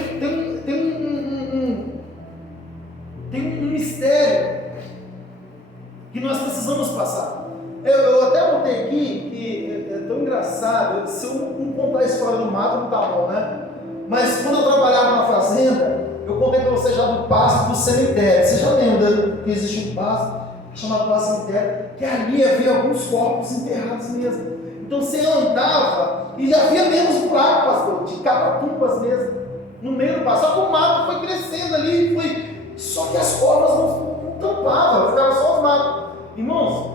um mistério que nós precisamos passar. Eu até botei aqui que é tão engraçado. Se eu não contar a história do mato, não tá bom, né? Mas quando eu trabalhava na fazenda, eu contei para você já do pasto do cemitério. Você já lembra que existe um pasto chamado pasto cemitério? Que ali havia alguns corpos enterrados mesmo. Então você andava e já havia menos buraco, pastor, de catatumbas mesmo, no meio do pasto. Só que o mato foi crescendo ali, só que as covas não tampavam, ficava só os matos. Irmãos,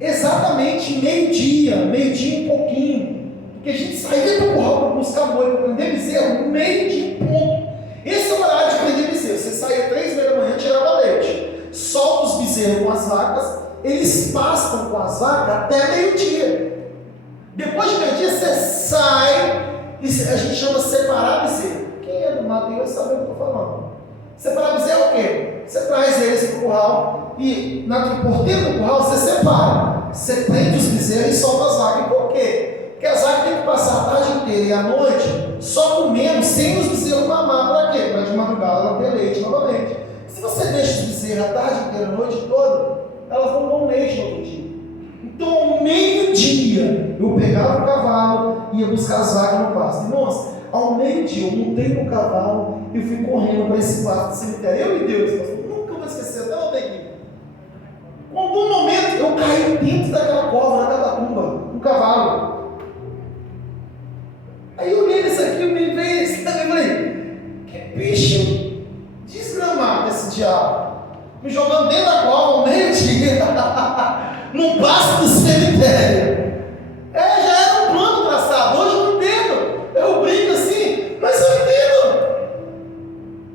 exatamente meio-dia um pouquinho, porque a gente saía do curral para buscar boi, para prender bezerro, meio-dia um ponto. Esse é o horário de prender bezerro. Você saía 3h30 da manhã, tirava leite, solta os bezerros com as vacas, eles pastam com as vacas até meio-dia. Depois de meio-dia você sai, e a gente chama separar bezerro. Quem é do mato vai saber o que eu estou falando. Separar bezerro é o quê? Você traz eles para o curral e na porteira do curral você separa. Você prende os bezerros e solta as vacas. E por quê? Porque as vacas têm que passar a tarde inteira e a noite só comendo, sem os bezerros mamar. Para quê? Para de madrugada ela ter leite novamente. Se você deixa os bezerros a tarde inteira, a noite toda, elas não dão leite no outro dia. Então, ao meio-dia, eu pegava o cavalo e ia buscar as vacas no pasto. Irmãos, ao meio-dia, eu montei no cavalo e fui correndo para esse pasto do cemitério. Eu e Deus, pastor, nunca vou esquecer, até eu tenho aqui. Em algum momento, eu caí dentro daquela cova, na catacumba, um cavalo. Aí eu olhei nisso aqui, me veio esse também, falei, que bicho desgramado esse diabo. Me jogando dentro da cova ao meio-dia. No pasto do cemitério. Já era um plano traçado. Hoje eu não entendo. Eu brinco assim, mas eu entendo.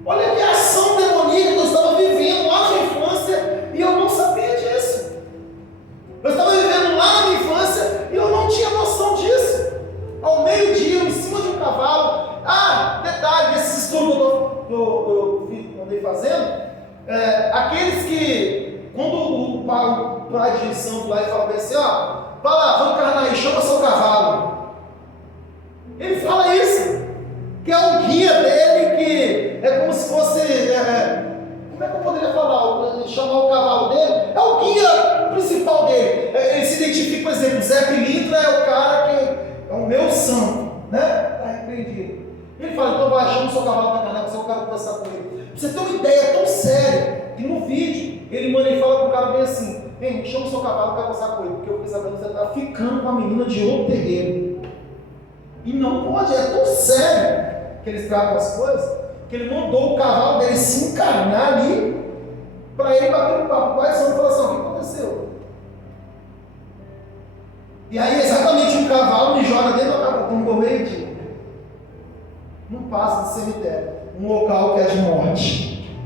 Olha que ação demoníaca que eu estava vivendo lá na minha infância e eu não sabia disso. Eu estava vivendo lá na minha infância e eu não tinha noção disso. Ao meio-dia, em cima de um cavalo. Detalhe, desses estudos que eu andei fazendo, aqueles que quando o pai de santo lá fala bem assim, vai lá, vamos encarnar aí, chama seu cavalo. Ele fala isso, que é o guia dele, que é como se fosse, como é que eu poderia falar, chamar o cavalo dele? É o guia principal dele. Ele se identifica, por exemplo, Zé Pilintra é o cara que é o meu santo, né? Está repreendido. Ele fala, então vai, chama o seu cavalo para encarnar, porque eu quero conversar com ele. Pra você ter uma ideia tão séria, tem no vídeo, ele manda e fala com o cara bem assim, vem, chama o seu cavalo, eu quero conversar com ele, porque eu fiquei sabendo que você está ficando com a menina de outro terreiro. E não pode, é tão sério que eles tratam as coisas, que ele mandou o cavalo dele se encarnar ali, para ele bater um papo. O pai de santo falou assim, o que aconteceu? E aí exatamente um cavalo me joga dentro da capa, um meio-dia. Não passa de cemitério, um local que é de morte.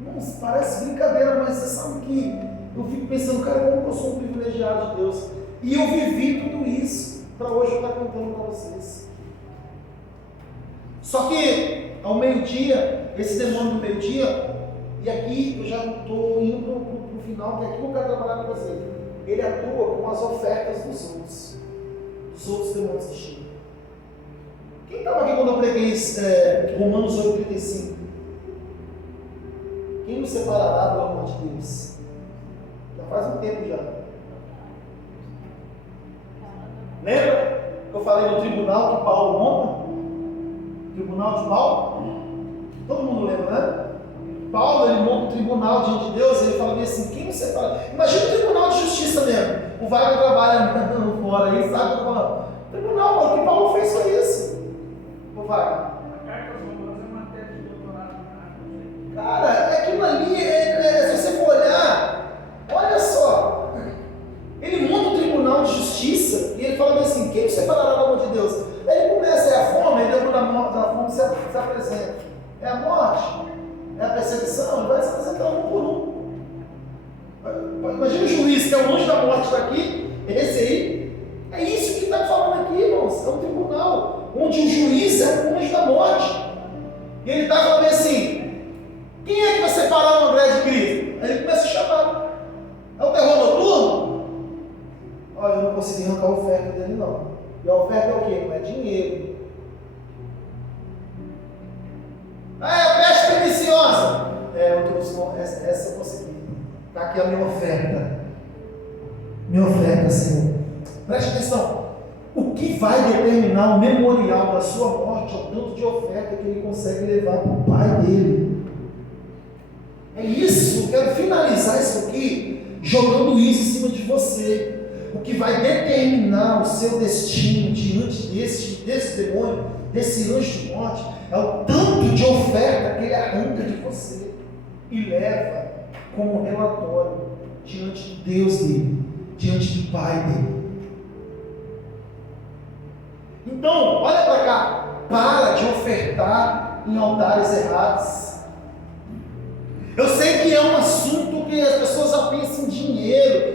Não, parece brincadeira, mas você sabe que eu fico pensando, cara, como eu sou um privilegiado de Deus. E eu vivi tudo isso para hoje eu estar contando para vocês. Só que ao meio-dia, esse demônio do meio-dia, e aqui eu já estou indo para o final, que aqui eu quero trabalhar com você. Ele atua com as ofertas dos outros demônios que chegam. Quem estava aqui quando eu preguei Romanos 8,35? Quem nos separará do amor de Deus? Já faz um tempo já. Lembra que eu falei no tribunal que Paulo monta? Tribunal de Paulo? Todo mundo lembra, né? Paulo, ele monta um tribunal diante de Deus, e ele fala assim, quem nos separa? Imagina o tribunal de justiça mesmo. O Wagner trabalha fora aí, sabe o que eu tô falando? Tribunal, o que Paulo fez foi isso. O Wagner. A carta aos Romanos é matéria de doutorado. Cara, aquilo ali, se você for olhar, olha só. Ele monta um tribunal de justiça e ele fala assim, quem nos separará do amor de Deus? Aí ele começa, é a fome, aí depois da fome se apresenta. É a morte, é a perseguição, ele vai se apresentar um por um. Imagina o juiz, que é o anjo da morte está aqui, esse aí. É isso que está falando aqui, irmãos. É um tribunal onde o juiz é o anjo da morte. E ele está falando assim, quem é que vai separar o André de Cristo? Aí ele começa a chamar. É o terror noturno? Olha, eu não consegui arrancar a oferta dele não. E a oferta é o quê? Não é dinheiro. Ah, é a peste perniciosa. Eu trouxe essa eu consegui. Está aqui a minha oferta. Minha oferta, Senhor. Preste atenção. O que vai determinar o memorial da sua morte é o tanto de oferta que ele consegue levar para o pai dele. É isso. Eu quero finalizar isso aqui jogando isso em cima de você. O que vai determinar o seu destino diante desse demônio, desse anjo de morte, é o tanto de oferta que ele arranca de você e leva como relatório diante de Deus dele, diante do Pai dele. Então, olha para cá, para de ofertar em altares errados. Eu sei que é um assunto que as pessoas já pensam em dinheiro,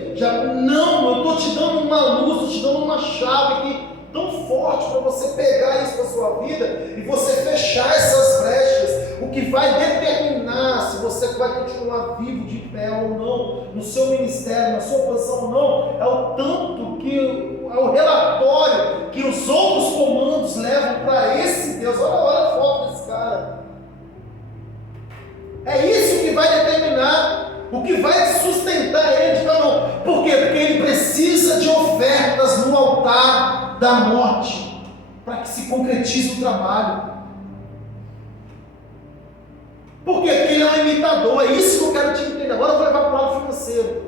não, eu estou te dando uma luz, estou te dando uma chave que tão forte para você pegar isso para a sua vida e você fechar essas brechas. O que vai determinar se você vai continuar vivo de pé ou não, no seu ministério, na sua posição ou não, é o tanto que é o relatório que os outros comandos levam para esse Deus. Olha a foto desse cara. É isso que vai determinar, o que vai sustentar ele de não. Por quê? Porque ele precisa de ofertas no altar da morte, para que se concretize o trabalho. Por quê? Porque ele é um imitador, é isso que eu quero te entender. Agora eu vou levar para o lado financeiro.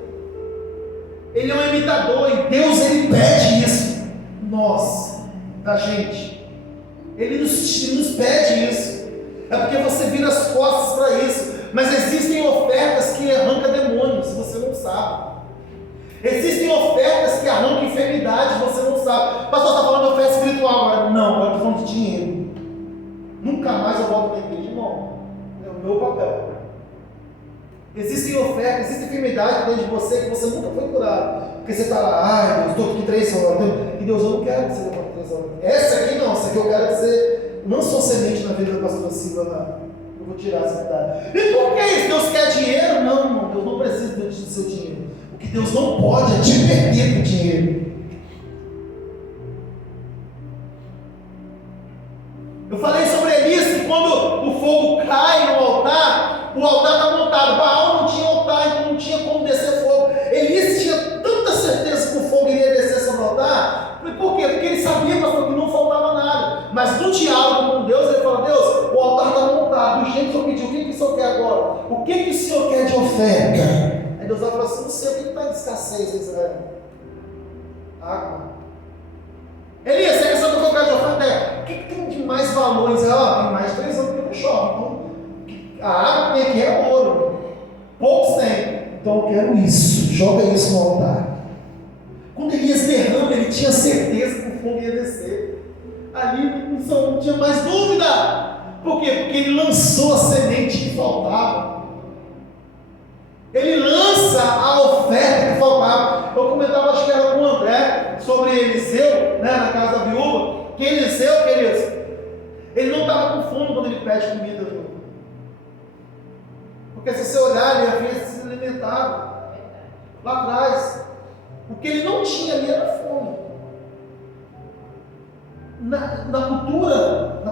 Ele é um imitador e Deus, ele pede isso. Nós, da gente. Ele nos pede isso. É porque você vira as costas para isso. Mas existem ofertas que arrancam demônios, você não sabe. Existem ofertas que arrancam enfermidade, você não sabe. Pastor, está falando de oferta espiritual agora? Não, agora estou falando de dinheiro. Nunca mais eu volto para a igreja, irmão. É o meu papel. Existem ofertas, existe enfermidade dentro de você que você nunca foi curado. Porque você está lá, ai Deus, estou aqui 3 horas. E Deus, eu não quero que você levante 3 horas. Essa aqui não, essa aqui eu quero dizer, não sou semente na vida do pastor Silva, não. Eu vou tirar essa verdade. E por que isso? Deus quer dinheiro? Não, irmão, Deus não precisa do seu dinheiro. O que Deus não pode é te perder com dinheiro. Eu falei sobre Elias que quando o fogo cai no altar, o altar está montado. Baal não tinha altar, então não tinha como descer fogo. Elias tinha tanta certeza que o fogo iria descer sobre o altar. Por quê? Porque ele sabia, pastor, que não faltava nada. Mas no diálogo com Deus, ele falou: Deus, o altar está montado. O jeito que o senhor pediu, o que o senhor quer agora? O que o senhor quer de oferta? Aí Deus vai falar assim: não sei, o que está em escassez em Israel? Água. Elias, você quer saber o que eu quero de oferta? O que tem de mais valores? Tem mais de 3 anos que não chove. Então, a água que tem aqui é ouro. Poucos têm. Então eu quero isso. Joga isso no altar. ele tinha certeza que o fogo ia descer. Ali não tinha mais dúvida. Por quê? Porque ele lançou a semente que faltava. Ele lança a oferta que faltava. Eu comentava, acho que era com o André, sobre Eliseu, né, na casa da viúva, que Eliseu, queridos, ele não estava com fome quando ele pede comida, viu? Porque se você olhar, ele havia se alimentado lá atrás. O que ele não tinha ali era fome. Na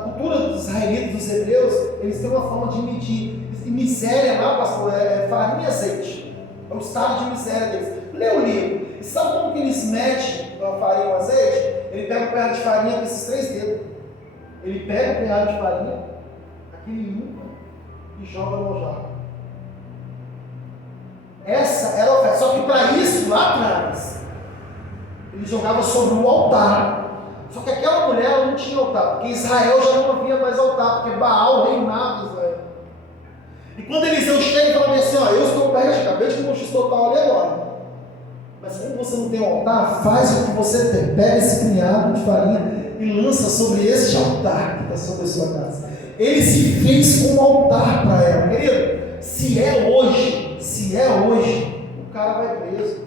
cultura dos israelitas, dos hebreus, eles têm uma forma de medir. E miséria lá, pastor, é farinha e azeite. É o estado de miséria deles. Lê o livro. E sabe como que eles medem a farinha e o azeite? Ele pega um punhado de farinha com esses 3 dedos. Ele pega um punhado de farinha, aquele limpa e joga no jarro. Essa era a oferta. Só que para isso, lá atrás, ele jogava sobre o altar. Só que aquela mulher não tinha altar, porque Israel já não havia mais altar, porque Baal reinava Israel. E quando Eliseu chega e fala assim, ó, eu estou perto, acabei de comer um x-total ali agora. Mas como você não tem um altar, faz o que você tem. Pega esse punhado de farinha e lança sobre este altar que está sobre a sua casa. Ele se fez com um altar para ela. Querido, se é hoje, o cara vai preso.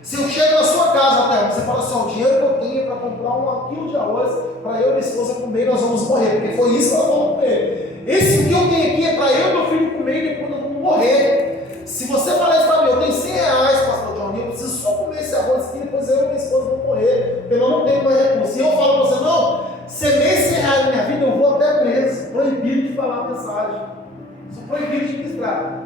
Se eu chego na sua casa, até você fala assim, ó, o dinheiro que eu tenho é para comprar 1 quilo de arroz para eu e minha esposa comer, nós vamos morrer. Porque foi isso que ela falou com ele. Esse que eu tenho aqui é para eu e meu filho comer e depois nós vamos morrer. Se você falar isso para mim, eu tenho 100 reais, pastor Johnny, eu preciso só comer esse arroz aqui, depois eu e minha esposa vamos morrer, porque eu não tenho mais recurso. Se eu falo para você, não, semeie 100 reais na minha vida, eu vou até preso, proibido de falar a mensagem, sou proibido de ministrar.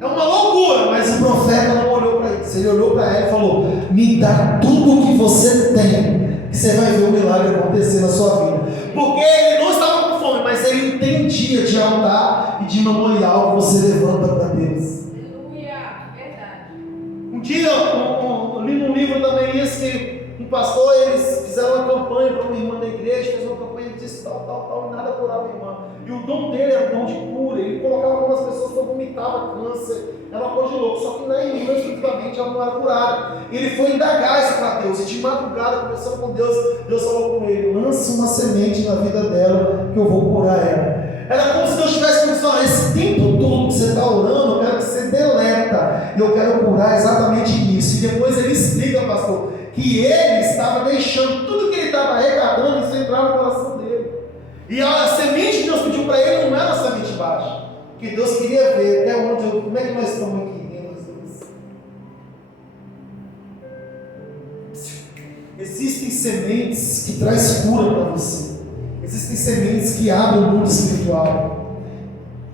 É uma loucura, mas o profeta não olhou para isso. Ele olhou para ela e falou, me dá tudo o que você tem, que você vai ver o milagre acontecer na sua vida. Porque ele não estava com fome, mas ele entendia de altar e de memorial que você levanta para Deus. Aleluia, verdade. Um dia eu li num livro também isso, que um pastor, eles fizeram uma campanha para uma irmã da igreja, fez uma campanha e disse tal, e nada curava a irmã. E o dom dele era o dom de cura, ele colocava algumas pessoas que vomitavam câncer, era uma coisa de louco, só que na irmã, exclusivamente, ela não era curada. Ele foi indagar isso para Deus, e de madrugada, conversando com Deus, Deus falou com ele, lança uma semente na vida dela, que eu vou curar ela. Era como se Deus tivesse pensado, esse tempo todo que você está orando, eu quero que você deleta, e eu quero curar exatamente isso. E depois ele explica, pastor, que ele estava deixando tudo que ele estava arrecadando, isso entrar no coração dele. E a semente que Deus pediu para ele não era uma semente baixa, porque Deus queria ver até onde, como é que nós estamos aqui, Existem sementes que trazem cura para você. Existem sementes que abrem o mundo espiritual.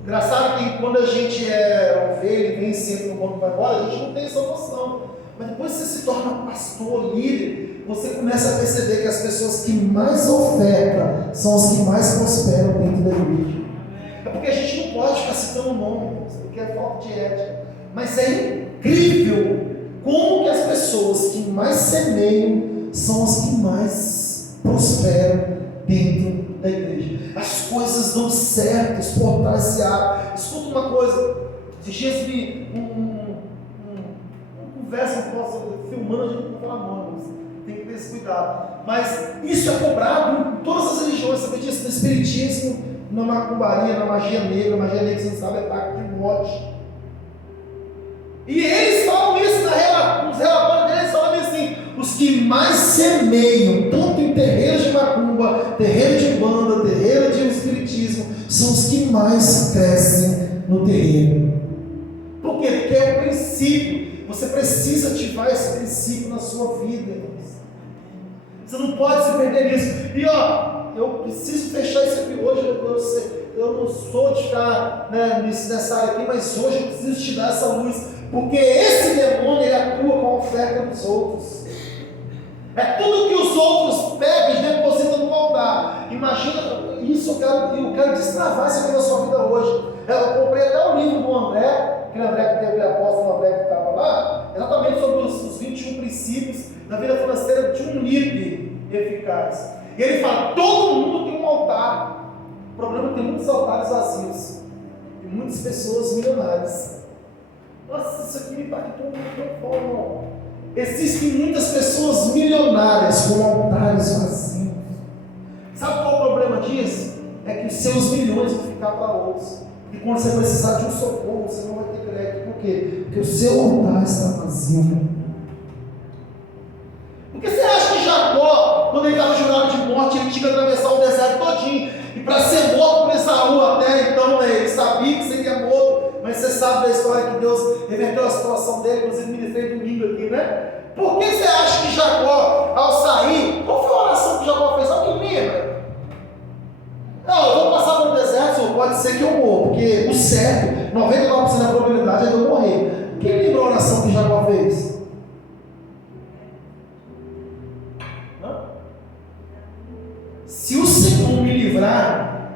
Engraçado que quando a gente é ovelha e vem sempre no mundo para embora, a gente não tem essa noção. Mas depois que você se torna pastor, líder, você começa a perceber que as pessoas que mais ofertam são as que mais prosperam dentro da igreja. É porque a gente não pode ficar citando nomes, porque é falta de ética. Mas é incrível como que as pessoas que mais semeiam são as que mais prosperam dentro da igreja. As coisas dão certo, os portais se abrem. Escuta uma coisa, esses dias vi uma conversa, não posso filmando, a gente não fala nomes, tem que ter esse cuidado. Mas isso é cobrado em todas as religiões, sabe disso? No espiritismo, na macumbaria, na magia negra você não sabe, é pacto de morte. E eles falam isso nos relatórios deles, falam assim, os que mais semeiam, tanto em terreiros de macumba, terreiro de banda, terreiro de espiritismo, são os que mais crescem no terreiro. Por quê? Porque é o princípio. Você precisa ativar esse princípio na sua vida, irmãos. Você não pode se perder nisso. E ó, eu preciso fechar isso aqui hoje. Eu não sou de ficar nessa área aqui, mas hoje eu preciso te dar essa luz. Porque esse demônio, ele atua com a oferta dos outros. É tudo que os outros pegam e depositam no altar. Imagina isso, eu quero destravar isso aqui na sua vida hoje. Eu comprei até o livro do André, aquele André que teve a apóstolo André que estava lá, exatamente sobre os 21 princípios da vida financeira de um líder eficaz. E ele fala, todo mundo tem um altar. O problema é que tem muitos altares vazios e muitas pessoas milionárias. Nossa, isso aqui me impactou muito, Existem muitas pessoas milionárias com altares vazios. Sabe qual é o problema disso? É que os seus milhões vão ficar para outros. E quando você precisar de um socorro, você não vai ter crédito. Por quê? Porque o seu altar está vazio. Porque você acha que Jacó, quando ele estava jurado de morte, ele tinha que atravessar o deserto todinho? E para ser morto por Esaú até então, né, ele sabia que seria morto. Mas você sabe da história que Deus reverteu a situação dele, inclusive ministrei domingo aqui, né? Por que você acha que Jacó, ao sair, qual foi a oração que Jacó fez? Alguém lembra? Não, eu vou passar pelo deserto, pode ser que eu morra, porque o certo, 99% da probabilidade é de eu morrer. Quem lembra a oração que Jacó fez? Se o Senhor me livrar,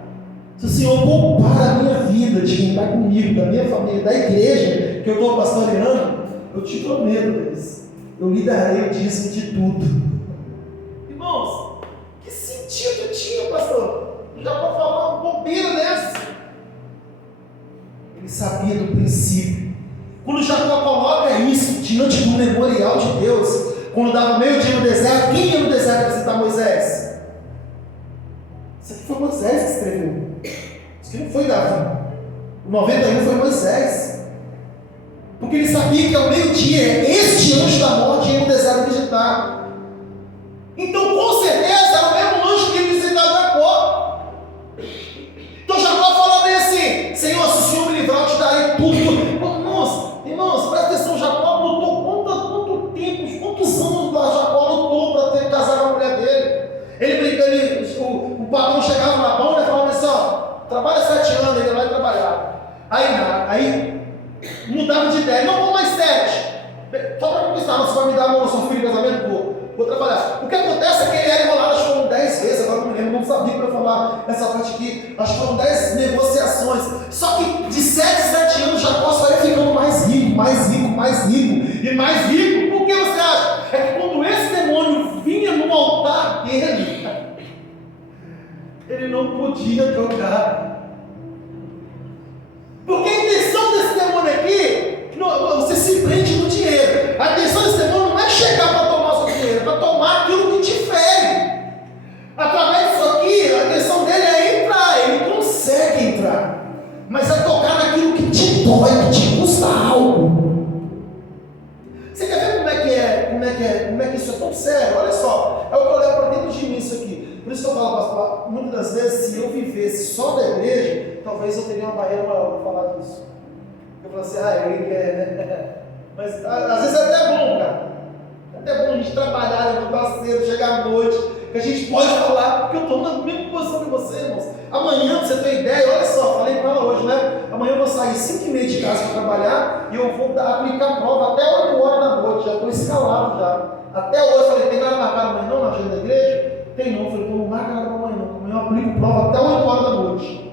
se o Senhor poupar a minha vida de quem está comigo, da minha família, da igreja que eu estou pastoreando, eu te prometo, Deus, eu lhe darei o dízimo de tudo. Irmãos, que sentido tinha, pastor? Já para falar uma bobeira dessa. Ele sabia do princípio. Quando Jacó coloca isso diante do memorial de Deus, quando dava meio dia no deserto, quem ia no deserto visitar Moisés? Isso aqui foi Moisés que escreveu. Isso aqui não foi Davi. O 91 foi Moisés. Porque ele sabia que ao meio-dia, este anjo da morte ia no deserto visitar. Então, com certeza, era o mesmo anjo que ia visitar Jacó. Então, Jacó falou bem assim: Senhor, se o Senhor me livrar, eu te darei tudo. Irmãos, presta atenção, Jacó lutou quantos anos Jacó lutou para ter casado com a mulher dele. O patrão chegava na banda e falava assim: ó, trabalha 7 anos, ele vai trabalhar. Aí mudava de ideia: não, vou mais 7. Só para conquistar, você vai me dar a mão no seu filho de casamento? Vou trabalhar. O que acontece é que ele era enrolado, acho que foram 10 vezes, agora não lembro, não sabia para falar essa parte aqui, acho que foram 10 negociações. Só que de 7 em 7 anos, Jacó só ia ficando mais rico, mais rico, mais rico e mais rico. Por que você acha? É que quando esse demônio vinha no altar dele, ele não podia trocar. Porque a intenção desse demônio aqui, você se prende no dinheiro. A intenção desse demônio não é chegar para tomar o seu dinheiro, é para tomar aquilo que te fere. Através disso aqui, a intenção dele é entrar, ele consegue entrar, mas é tocar naquilo que te dói, que te custa algo. Você quer ver como é que isso é tão sério? Olha só, é o que eu levo para dentro de mim isso aqui. Por isso que eu falo, pastor, muitas das vezes, se eu vivesse só da igreja, talvez eu teria uma barreira maior para falar disso. Eu falo assim: ele quer, né? Mas às vezes é até bom, cara. É até bom a gente trabalhar, levantar cedo, chegar à noite, que a gente pode falar, porque eu estou na mesma posição que você, irmãos. Amanhã, pra você ter ideia, olha só, falei com ela hoje, né? Amanhã eu vou sair 5h30 de casa para trabalhar e eu vou aplicar prova até 8 horas da noite, já estou escalado já. Até hoje, falei: tem nada marcado amanhã não, na agenda da igreja? Tem não, falei: não marca nada para amanhã não, amanhã eu aplico prova até 8 horas da noite.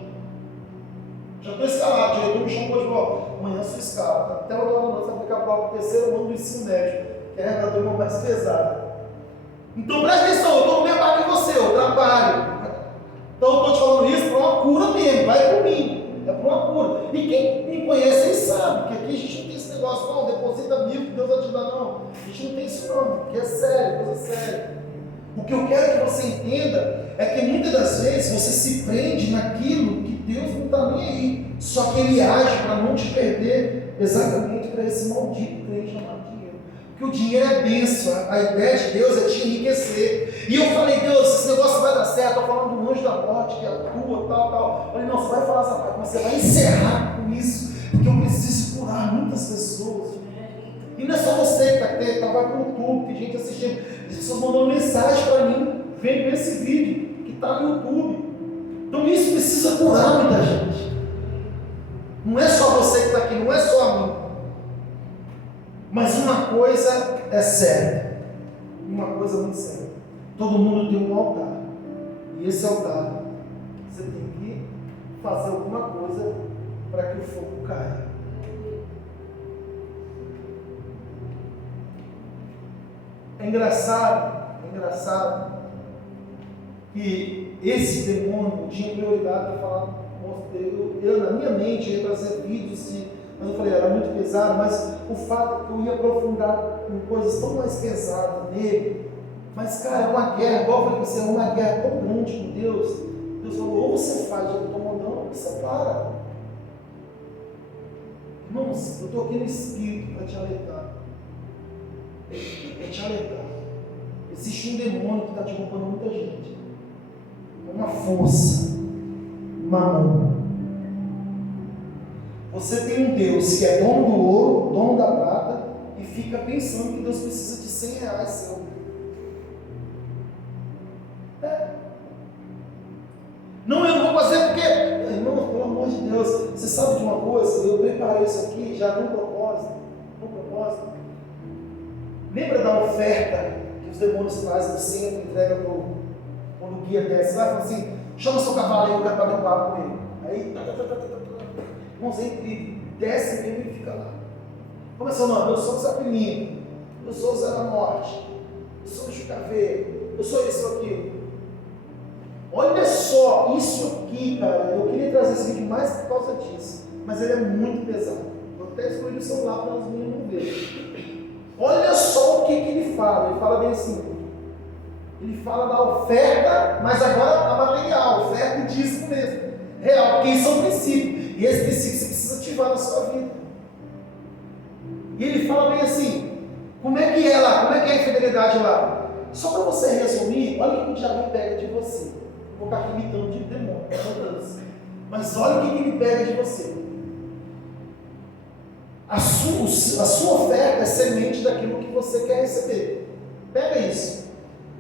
Já estou escalado, o diretor me chamou de prova. Amanhã eu sou escalado, até 8 horas da noite, vou aplicar prova para o terceiro ano do ensino médio, que é a turma mais pesada. Então presta atenção, eu estou no mesmo barco que você, eu trabalho. Então eu estou te falando isso para uma cura mesmo, vai por mim, é para uma cura. E quem me conhece aí sabe que aqui a gente não tem esse negócio, não, deposita 1000 que Deus vai te dar, não. A gente não tem isso não, porque é sério, coisa séria. O que eu quero que você entenda é que muitas das vezes você se prende naquilo que Deus não está nem aí, só que Ele age para não te perder exatamente para esse maldito trem chamado dinheiro. Porque o dinheiro é bênção, a ideia de Deus é te enriquecer. E eu falei: Deus, esse negócio vai dar certo. Estou falando do anjo da morte que atua, tal. Eu falei: não, você vai falar essa parte, mas você vai encerrar com isso, porque eu preciso curar muitas pessoas. E não é só você que está vai para o YouTube, tem gente assistindo, as pessoas mandando mensagem para mim: vem ver esse vídeo que está no YouTube. Então isso precisa curar muita gente. Não é só você que está aqui, não é só a mim. Mas uma coisa é certa, uma coisa muito séria: todo mundo tem um altar, e esse altar você tem que fazer alguma coisa para que o fogo caia. É engraçado que esse demônio tinha prioridade para falar. Eu na minha mente ia trazer vídeos Mas eu falei, era muito pesado, mas o fato é que eu ia aprofundar em coisas tão mais pesadas nele. Mas, cara, é uma guerra, igual eu falei para você, é uma guerra tão grande com Deus. Deus falou, ou você faz, eu estou mandando, ou você para. Irmãos, eu estou aqui no Espírito para te alertar. É te alertar. Existe um demônio que está te roubando muita gente. Uma força, uma mão. Você tem um Deus que é dono do ouro, dono da prata, e fica pensando que Deus precisa de 100 reais seu. Não, eu não vou fazer porque, irmão, pelo amor de Deus, você sabe de uma coisa? Eu preparei isso aqui já no propósito. Lembra da oferta que os demônios fazem no centro, entrega quando o guia desce lá e fala assim, chama seu cavalo aí, eu quero bater um papo com ele. Aí, irmãos, é incrível, desce mesmo e fica lá. Como é seu nome? Eu sou o Zapelino, eu sou o Zé da Morte, eu sou o Jucaveiro, eu sou isso ou aquilo. Olha só, isso aqui, cara, eu queria trazer esse vídeo mais por causa disso, mas ele é muito pesado. Eu até escolhi o celular para os meninos não verem. Olha só o que ele fala bem assim, ele fala da oferta, mas agora a material, oferta e dízimo mesmo, real, porque isso é um princípio, e esse princípio você precisa ativar na sua vida. E ele fala bem assim, como é que é lá, como é que é a infidelidade lá? Só para você resumir, olha o que o diabo pega de você. Vou ficar aqui imitando de demônio, mas olha o que ele pega de você. A sua oferta é semente daquilo que você quer receber. Pega isso.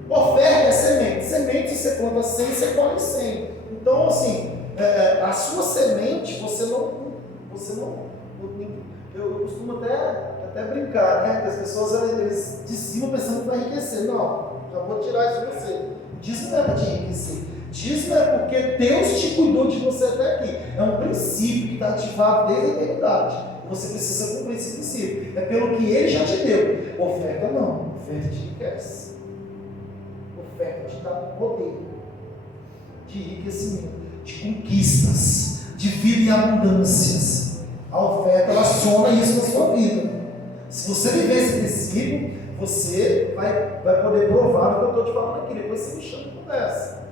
Oferta é semente. Semente, se você planta 100, você colhe 100. Então, assim, a sua semente, você não. Eu costumo até brincar, né? Que as pessoas eles de cima pensando que vai enriquecer. Não, já vou tirar isso de você. Dízimo não é para te enriquecer. Dízimo é porque Deus te cuidou de você até aqui. É um princípio que está ativado desde a eternidade. Você precisa cumprir esse princípio. É pelo que Ele já te deu. Oferta não. Oferta te enriquece. Oferta te dá poder de enriquecimento, de conquistas, de vida em abundâncias. A oferta ela aciona isso na sua vida. Se você viver esse princípio, você vai poder provar o que eu estou te falando aqui. Depois você me chama e conversa.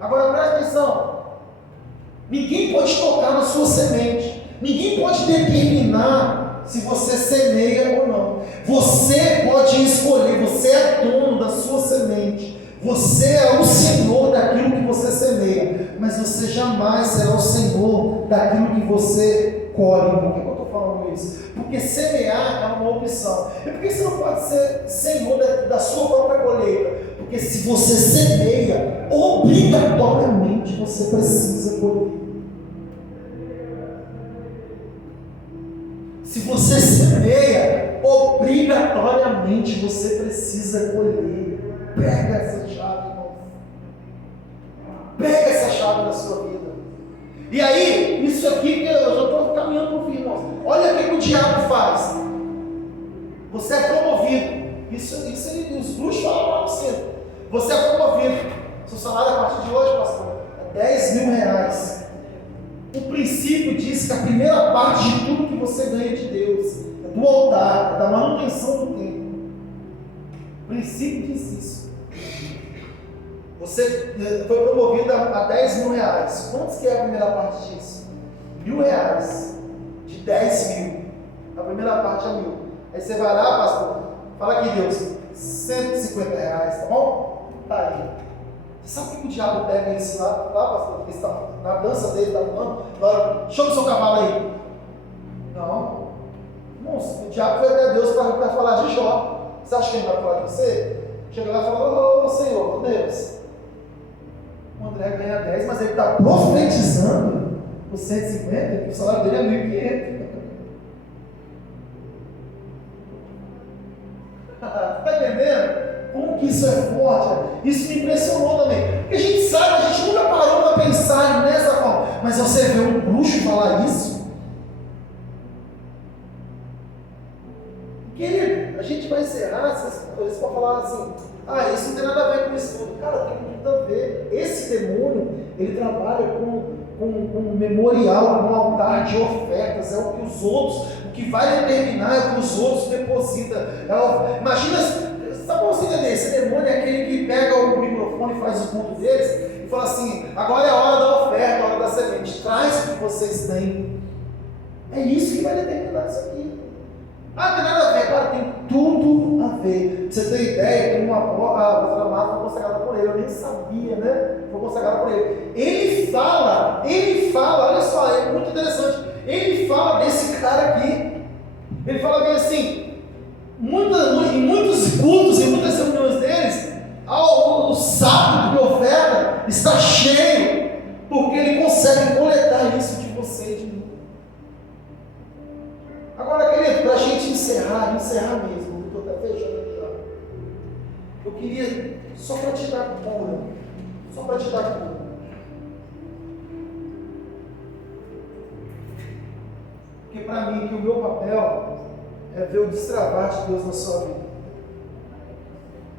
Agora presta atenção. Ninguém pode tocar na sua semente. Ninguém pode determinar se você semeia ou não. Você pode escolher. Você é dono da sua semente. Você é o Senhor daquilo que você semeia. Mas você jamais será o Senhor daquilo que você colhe. Por que eu estou falando isso? Porque semear é uma opção. E por que você não pode ser Senhor da sua própria colheita? Porque se você semeia, obrigatoriamente você precisa colher. Se você semeia, obrigatoriamente você precisa colher. Pega essa chave, irmão. Pega essa chave da sua vida. E aí, isso aqui que eu já estou caminhando para o fim, irmão. Olha o que o diabo faz. Você é promovido. Isso os bruxos falam lá no centro. Você é promovido. Seu salário a partir de hoje, pastor, é 10 mil reais. O princípio diz que a primeira parte de tudo que você ganha de Deus é do altar, é da manutenção do templo. O princípio diz isso. Você foi promovido a 10 mil reais. Quantos que é a primeira parte disso? 1.000 reais. De 10 mil. A primeira parte é 1.000. Aí você vai lá, pastor, fala aqui, Deus, 150 reais, tá bom? Tá aí. Você sabe o que o diabo pega isso lá pastor? Ele está na dança dele, está falando, agora, chama o seu cavalo aí. Não. Irmãos, o diabo foi até Deus para falar de Jó. Você acha que ele vai falar de você? Chega lá e fala, ô Senhor, Deus, o André ganha 10, mas ele está profetizando os 150, que o salário dele é 1.500. Está entendendo? Como que isso é forte? Isso me impressionou também. Porque a gente sabe, a gente nunca parou para pensar nessa forma. Mas você vê um bruxo falar isso? Querido, a gente vai encerrar essas coisas para falar assim, isso não tem nada a ver com isso tudo. Cara, tem muito a ver. Esse demônio, ele trabalha um memorial, com um altar de ofertas. É o que os outros, o que vai determinar é o que os outros depositam. Imagina, sabe como você entender? Esse demônio é aquele que pega o microfone e faz o culto deles e fala assim: agora é a hora da oferta, a hora da semente, traz o que vocês têm. É isso que vai determinar isso aqui. Ah, tem nada a ver, cara, tem tudo a ver. Pra você ter ideia, tem a pastora Marta foi consagrada por ele, eu nem sabia, né? Foi consagrada por ele. Ele fala, olha só, é muito interessante. Ele fala desse cara aqui. Ele fala bem assim: em muitos cultos, em muitas reuniões deles, o saco de oferta está cheio, porque ele consegue coletar isso de você e de mim. Agora, querido, para a gente encerrar mesmo, eu estou até fechando aqui, ó. Eu queria só para te dar cura, porque para mim, que o meu papel é ver o destravar de Deus na sua vida.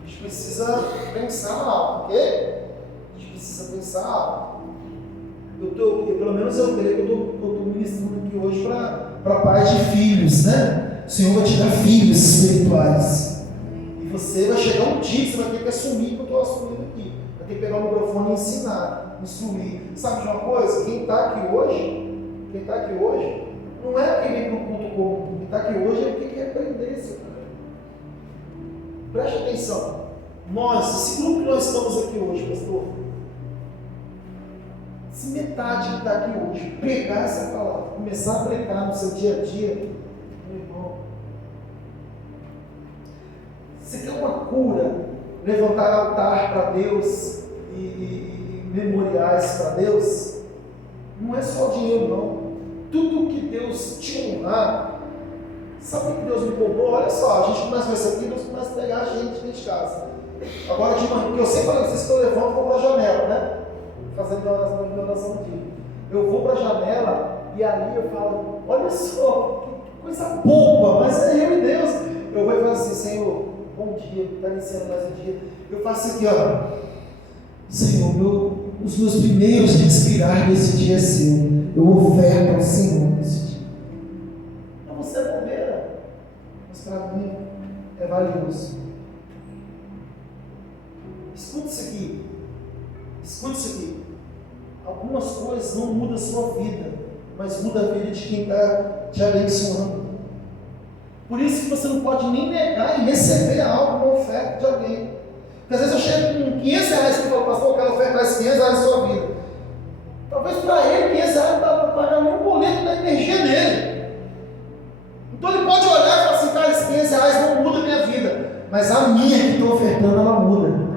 A gente precisa pensar alto, ok? A gente precisa pensar alto. Pelo menos eu creio que eu estou ministrando aqui hoje para pais de filhos, né? O Senhor vai te dar filhos espirituais. E você vai chegar um dia que você vai ter que assumir o que eu estou assumindo aqui. Vai ter que pegar o microfone e ensinar, instruir. Sabe de uma coisa? Quem está aqui hoje, não é quem vem para o culto comum. Quem está aqui hoje é quem quer aprender isso. Preste atenção. Esse grupo que nós estamos aqui hoje, pastor, se metade que está aqui hoje pegar essa palavra, começar a aplicar no seu dia a dia, meu irmão, você quer uma cura, levantar altar para Deus e memoriais para Deus, não é só dinheiro não. Tudo que Deus te honrar, sabe o que Deus me cobrou? Olha só, a gente começa com isso aqui, Deus começa a pegar a gente dentro de casa. Agora de manhã, porque eu sempre falei, vocês que eu levanto, vou para a janela, né? Fazendo a oração do dia. Eu vou para a janela e ali eu falo: olha só, que coisa boba, mas é eu e Deus. Eu vou e faço assim: Senhor, bom dia, está iniciando mais um dia. Eu faço aqui, ó: Senhor, os meus primeiros respirar desse dia é seu. Eu oferto ao Senhor nesse dia. Para você é bobeira, mas para mim é valioso. Escute isso aqui. Algumas coisas não mudam a sua vida, mas muda a vida de quem está te abençoando. Por isso que você não pode nem negar e receber algo, uma oferta de alguém. Porque às vezes eu chego com 500 reais e falo: pastor, eu quero ofertar esses 500 reais na sua vida. Talvez para ele 500 reais não dá para pagar nenhum boleto da energia dele. Então ele pode olhar e falar assim: cara, esses 500 reais não muda a minha vida, mas a minha que estou ofertando, ela muda.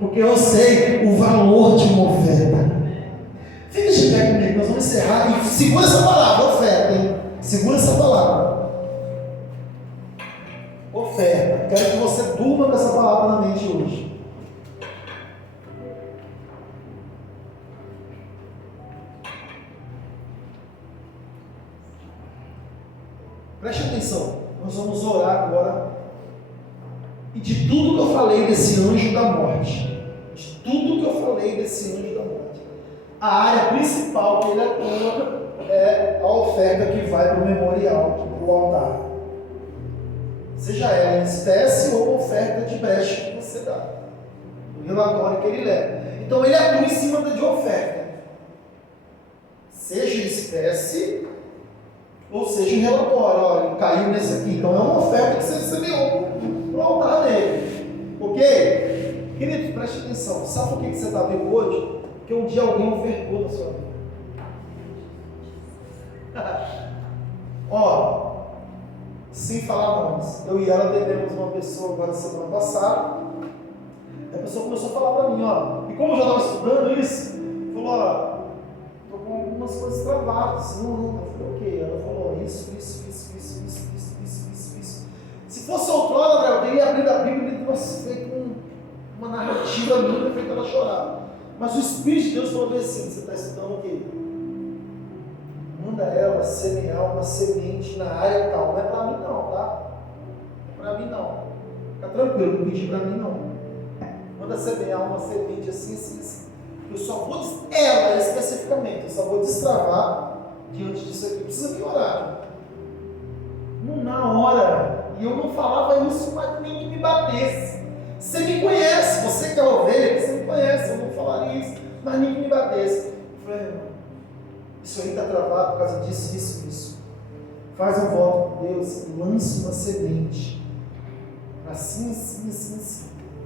Porque eu sei o valor de uma oferta. Fica de pé comigo, nós vamos encerrar. E segura essa palavra, oferta, hein? Segura essa palavra. Oferta. Quero que você durma com essa palavra na mente hoje. Preste atenção. Nós vamos orar agora. E de tudo que eu falei desse anjo da morte, a área principal que ele atua é a oferta que vai para o memorial, para o altar. Seja ela em espécie ou oferta de brecha que você dá. O relatório que ele leva. Então ele atua em cima de oferta. Seja em espécie ou seja em relatório. Olha, caiu nesse aqui. Então é uma oferta que você recebeu no altar dele. Ok? Queridos, preste atenção. Sabe por que você está vivo hoje? Porque um dia alguém ofertou na sua vida. Ó, sem falar nomes, eu e ela atendemos uma pessoa agora semana passada. A pessoa começou a falar para mim, ó, e como eu já estava estudando isso, falou: ó, estou com algumas coisas travadas. Não. Eu falei: o quê? Ela falou: isso. Se fosse outrora, eu teria abrido a Bíblia e teria feito uma narrativa minha, feito ela chorar. Mas o Espírito de Deus falou assim: você está estudando o quê? Manda ela semear uma semente na área tal. Não é para mim não, tá? Não é para mim não. Fica tranquilo, não pedi para mim não. Manda semear uma semente assim. Eu só vou, ela especificamente, eu só vou destravar diante disso aqui. Precisa me orar. Na hora, e eu não falava isso para nem que me batesse. Você me conhece, você que é ovelha, você me conhece, eu não falaria isso, mas nem que me batesse. Eu falei, irmão, isso aí está travado por causa disso, isso. Faz um voto com Deus, lance uma semente. Assim.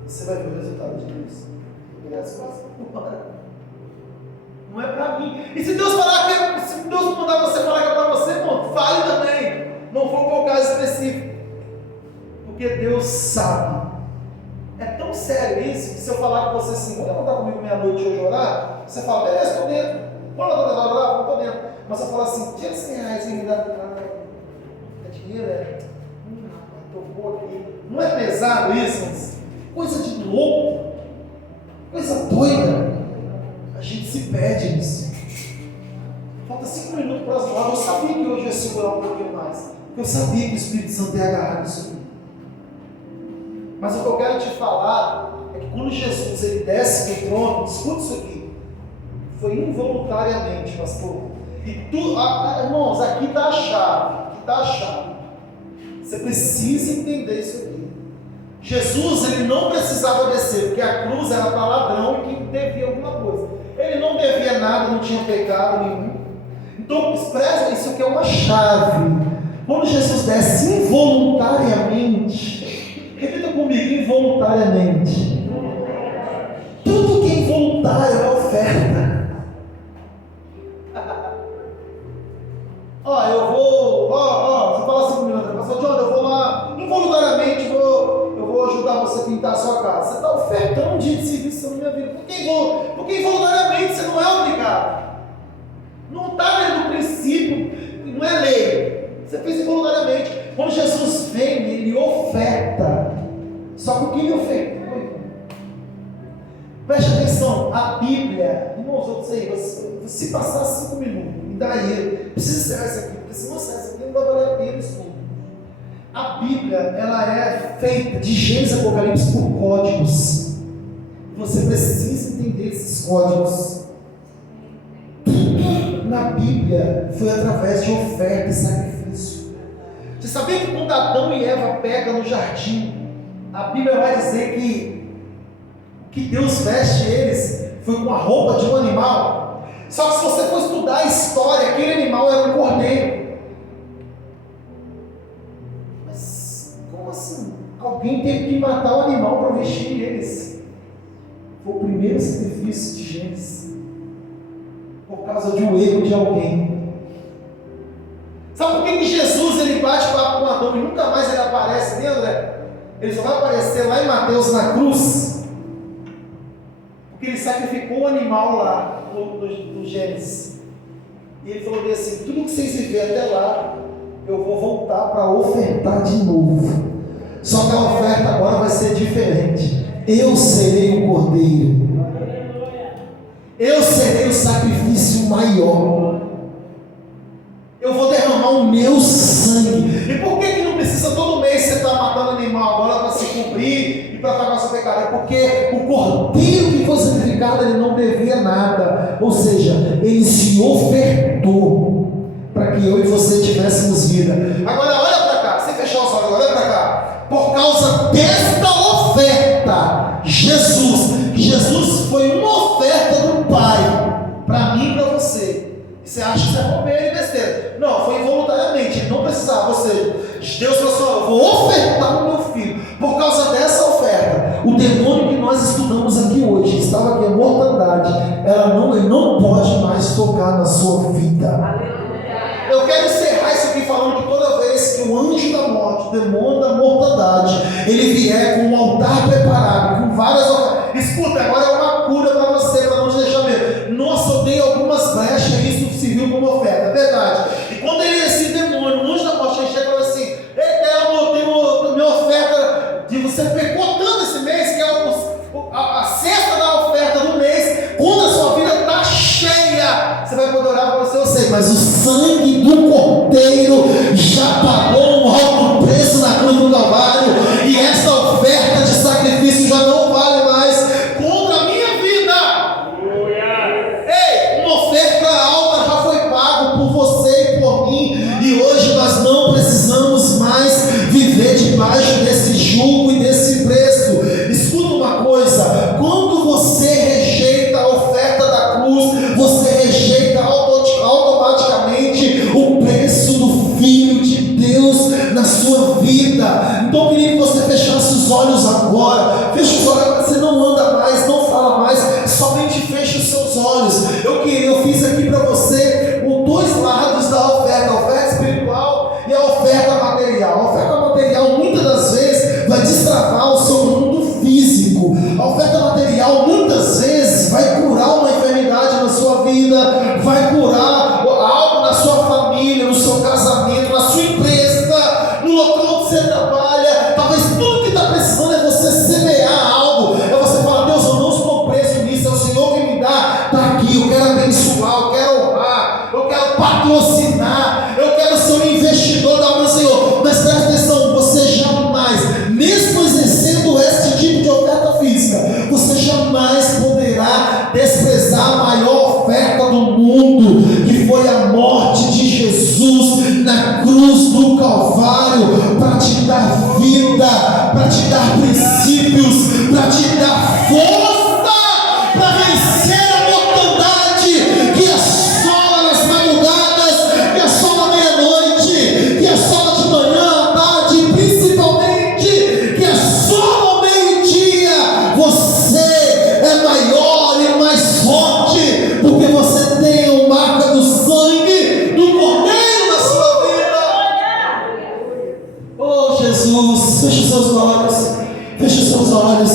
Você vai ver o resultado de Deus. E as coisas embora. Não é para mim. E se Deus falar que, se Deus mandar você falar que é para você, irmão, fale também. Não for qual caso específico. Porque Deus sabe. É tão sério isso que se eu falar com você assim, quer contar comigo meia-noite hoje orar? Você fala, beleza, estou dentro. Quando eu estou orar, não estou dentro. Mas eu falo assim, tira 100 reais e me dá. É dinheiro, é? Tocou aqui. Não é pesado isso? Mas coisa de louco. Coisa doida. A gente se perde nisso. Falta 5 minutos para as 9. Eu sabia que hoje ia segurar um pouquinho mais. Eu sabia que o Espírito Santo ia agarrar isso aqui. Mas o que eu quero te falar é que quando Jesus ele desce do trono, escuta isso aqui, foi involuntariamente, pastor. E tu, irmãos, aqui está a chave. Você precisa entender isso aqui. Jesus ele não precisava descer, porque a cruz era para ladrão e que devia alguma coisa. Ele não devia nada, não tinha pecado nenhum. Então, expressa isso aqui é uma chave. Quando Jesus desce involuntariamente, repita comigo, involuntariamente. Tudo que é involuntário é oferta. Você fala assim comigo, pastor John, eu vou lá, involuntariamente eu vou ajudar você a pintar a sua casa. Você está ofertando um dia de serviço na minha vida. Porque involuntariamente você não é obrigado. Não está dentro do princípio, não é lei. Você fez involuntariamente. Quando Jesus vem, ele oferta. Só que o que ele ofertou? Preste atenção, a Bíblia, irmãos, eu sei, se passar 5 minutos, e daí, precisa ser essa aqui, porque se não ser essa aqui, não vai valer a pena isso tudo. A Bíblia, ela é feita de Gênesis e Apocalipse por códigos. Você precisa entender esses códigos. Tudo na Bíblia foi através de oferta e sacrifício. Você sabia que quando Adão e Eva pegam no jardim, a Bíblia vai dizer que Deus veste eles foi com a roupa de um animal? Só que se você for estudar a história, aquele animal era um cordeiro. Mas como assim? Alguém teve que matar o animal para vestir eles. Foi o primeiro sacrifício de Gênesis. Por causa de um erro de alguém. Sabe por que Jesus ele bate papo com Adão e nunca mais ele aparece, né, André? Ele só vai aparecer lá em Mateus na cruz. Porque ele sacrificou o animal lá no Gênesis. E ele falou assim: tudo que vocês viverem até lá, eu vou voltar para ofertar de novo. Só que a oferta agora vai ser diferente. Eu serei o cordeiro. Eu serei o sacrifício maior. Eu vou derramar o meu sangue. E por que não precisa todo mês você estar matando animal agora para se cumprir e para pagar o seu pecado? É porque o cordeiro que foi sacrificado, ele não devia nada. Ou seja, ele se ofertou para que eu e você tivéssemos vida. Agora olha para cá, sem fechar os olhos, olha para cá. Por causa desta oferta, Jesus foi uma oferta do Pai para mim e para você. Você acha que isso é bobeira e besteira? Não, foi involuntariamente, ele não precisava. Ou seja, Deus falou assim: eu vou ofertar o meu filho. Por causa dessa oferta, o demônio que nós estudamos aqui hoje, que estava aqui, a mortandade, ele não pode mais tocar na sua vida. Eu quero encerrar isso aqui falando que toda vez que o anjo da morte, o demônio da mortandade, ele vier com um altar preparado, com várias ofertas. Escuta, agora é uma cura para você, para não te deixar medo. Nossa, eu dei algumas brechas e isso se viu como oferta, é verdade. E quando esse demônio, o anjo da morte, chega e fala assim: eu tenho minha oferta, de você pecou tanto esse mês, que é a cesta da oferta do mês, quando a sua vida está cheia, você vai poder orar para você, eu sei, mas o sangue do cordeiro já pagou um alto preço na cruz do Calvário, e essa oferta de sacrifício já não vale mais contra a minha vida. patrocinar, eu quero ser um investidor da obra do Senhor. Mas presta atenção, você jamais, mesmo exercendo esse tipo de oferta física, você jamais poderá desprezar a maior oferta do mundo, que foi a morte de Jesus na cruz do Calvário, para te dar vida, para te dar princípios, para te dar força, para vencer a mortandade que assola nas madrugadas, que assola à meia-noite, que assola de manhã, à tarde, principalmente que assola ao meio-dia. Você é maior e mais forte, porque você tem a marca do sangue do Cordeiro na sua vida. Oh Jesus, feche os seus olhos, feche os seus olhos.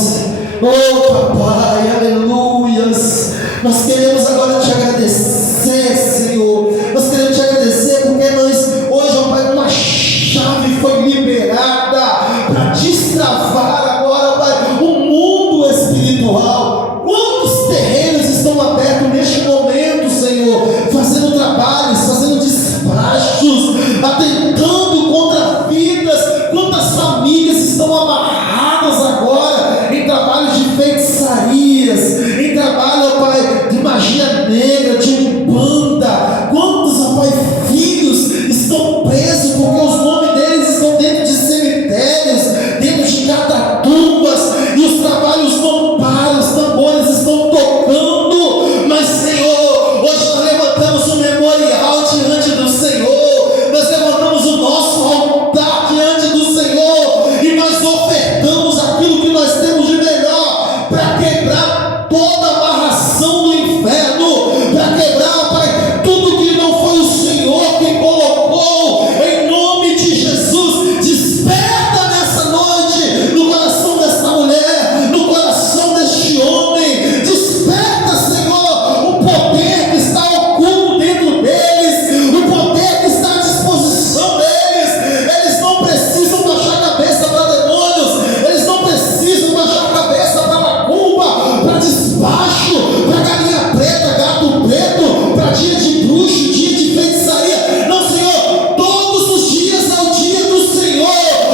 Oh papai, aleluias. Nós queremos agora te agradecer, Senhor. Nós queremos te agradecer porque nós, hoje, ó Pai, uma chave foi liberada para destravar agora, Pai, o mundo espiritual. Quantos terrenos estão abertos neste momento, Senhor, fazendo trabalhos, fazendo despachos, atentando contra vidas? Quantas famílias estão amarradas agora em trabalhos de feitiçarias, em trabalho, ó Pai, de magia negra, de umbanda? Quantos, ó Pai, filhos estão presos porque os nomes deles estão dentro de cemitérios, dentro de catatumbas, e os trabalhos não param, os tambores estão tocando. Mas, Senhor, hoje nós levantamos um memorial diante do Senhor, nós levantamos o nosso altar diante do Senhor, e nós ofertamos aquilo que nós temos de melhor para quebrar toda amarração do inferno, para quebrar, Pai, tudo que não foi o Senhor que colocou. Em nome de Jesus, desperta nessa noite no coração dessa mulher, no coração deste homem. Desperta, Senhor, o poder que está oculto dentro deles, o poder que está à disposição deles. Eles não precisam baixar a cabeça para demônios, eles não precisam baixar a cabeça para macumba, para despacho, para galinha preta, gato preto, para dia de bruxo, dia de feitiçaria. Não, Senhor, todos os dias é o dia do Senhor,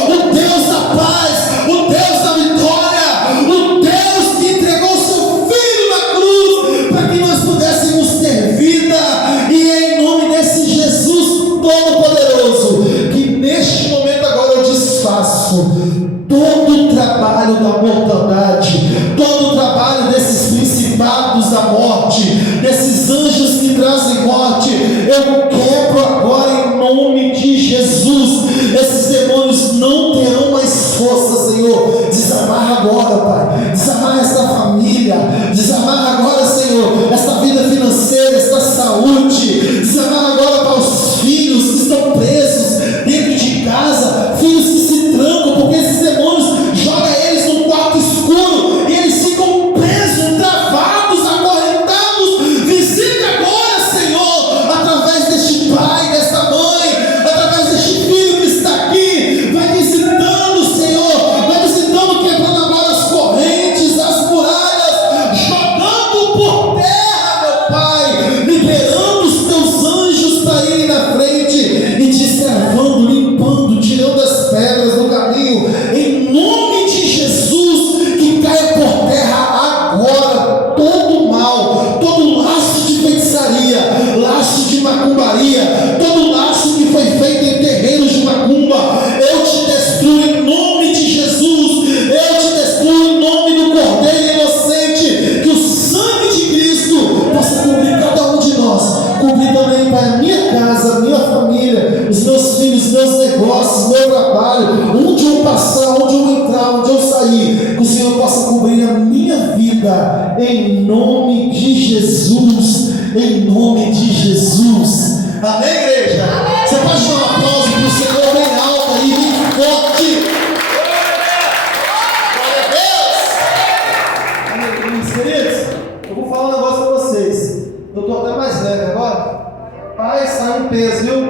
o Deus da paz, o Deus da vitória, o Deus que entregou seu Filho na cruz para que nós pudéssemos ter vida. E é em nome desse Jesus Todo-Poderoso que neste momento agora eu desfaço todo o trabalho da mortandade, todo o trabalho desses principados da morte, desses anjos que trazem morte. Eu quebro agora em nome de Jesus. Esses demônios não terão mais força, Senhor. Desamarra agora, Pai. Desamarra esta família. Desamarra agora, Senhor, esta vida financeira, esta saúde. Desamarra agora para os filhos que estão presos dentro de casa, filhos que se trancam porque esses demônios jogam eles num quarto escuro e eles ficam presos, travados, acorrentados. Visita agora, Senhor, através deste pai, desta mãe, através deste filho que está aqui. Vai visitando, Senhor, vai visitando, quebrando agora as correntes, as muralhas, jogando por terra, meu Pai, liberando os teus anjos para irem na frente e destravando, limpando, tirando as pedras do caminho. Em nome de Jesus, que caia por terra agora todo mal, todo laço de feitiçaria, laço de macumbaria, todo laço que foi feito em terreiros de macumba. Eu te destruo em nome de Jesus. Eu te destruo em nome do Cordeiro inocente. Que o sangue de Cristo possa cobrir cada um de nós, cobrir também, Pai, a minha casa, a minha família, os meus filhos, meus negócios, meu trabalho, onde eu passar, onde eu entrar, onde eu sair, que o Senhor possa cobrir a minha vida, em nome de Jesus, em nome de Jesus. Amém, igreja? Amém. Você pode dar um aplauso para o Senhor bem alto aí, bem forte. Glória a Deus. Amém, queridos, eu vou falar um negócio para vocês. Eu estou até mais leve agora. Pai, está em peso, viu?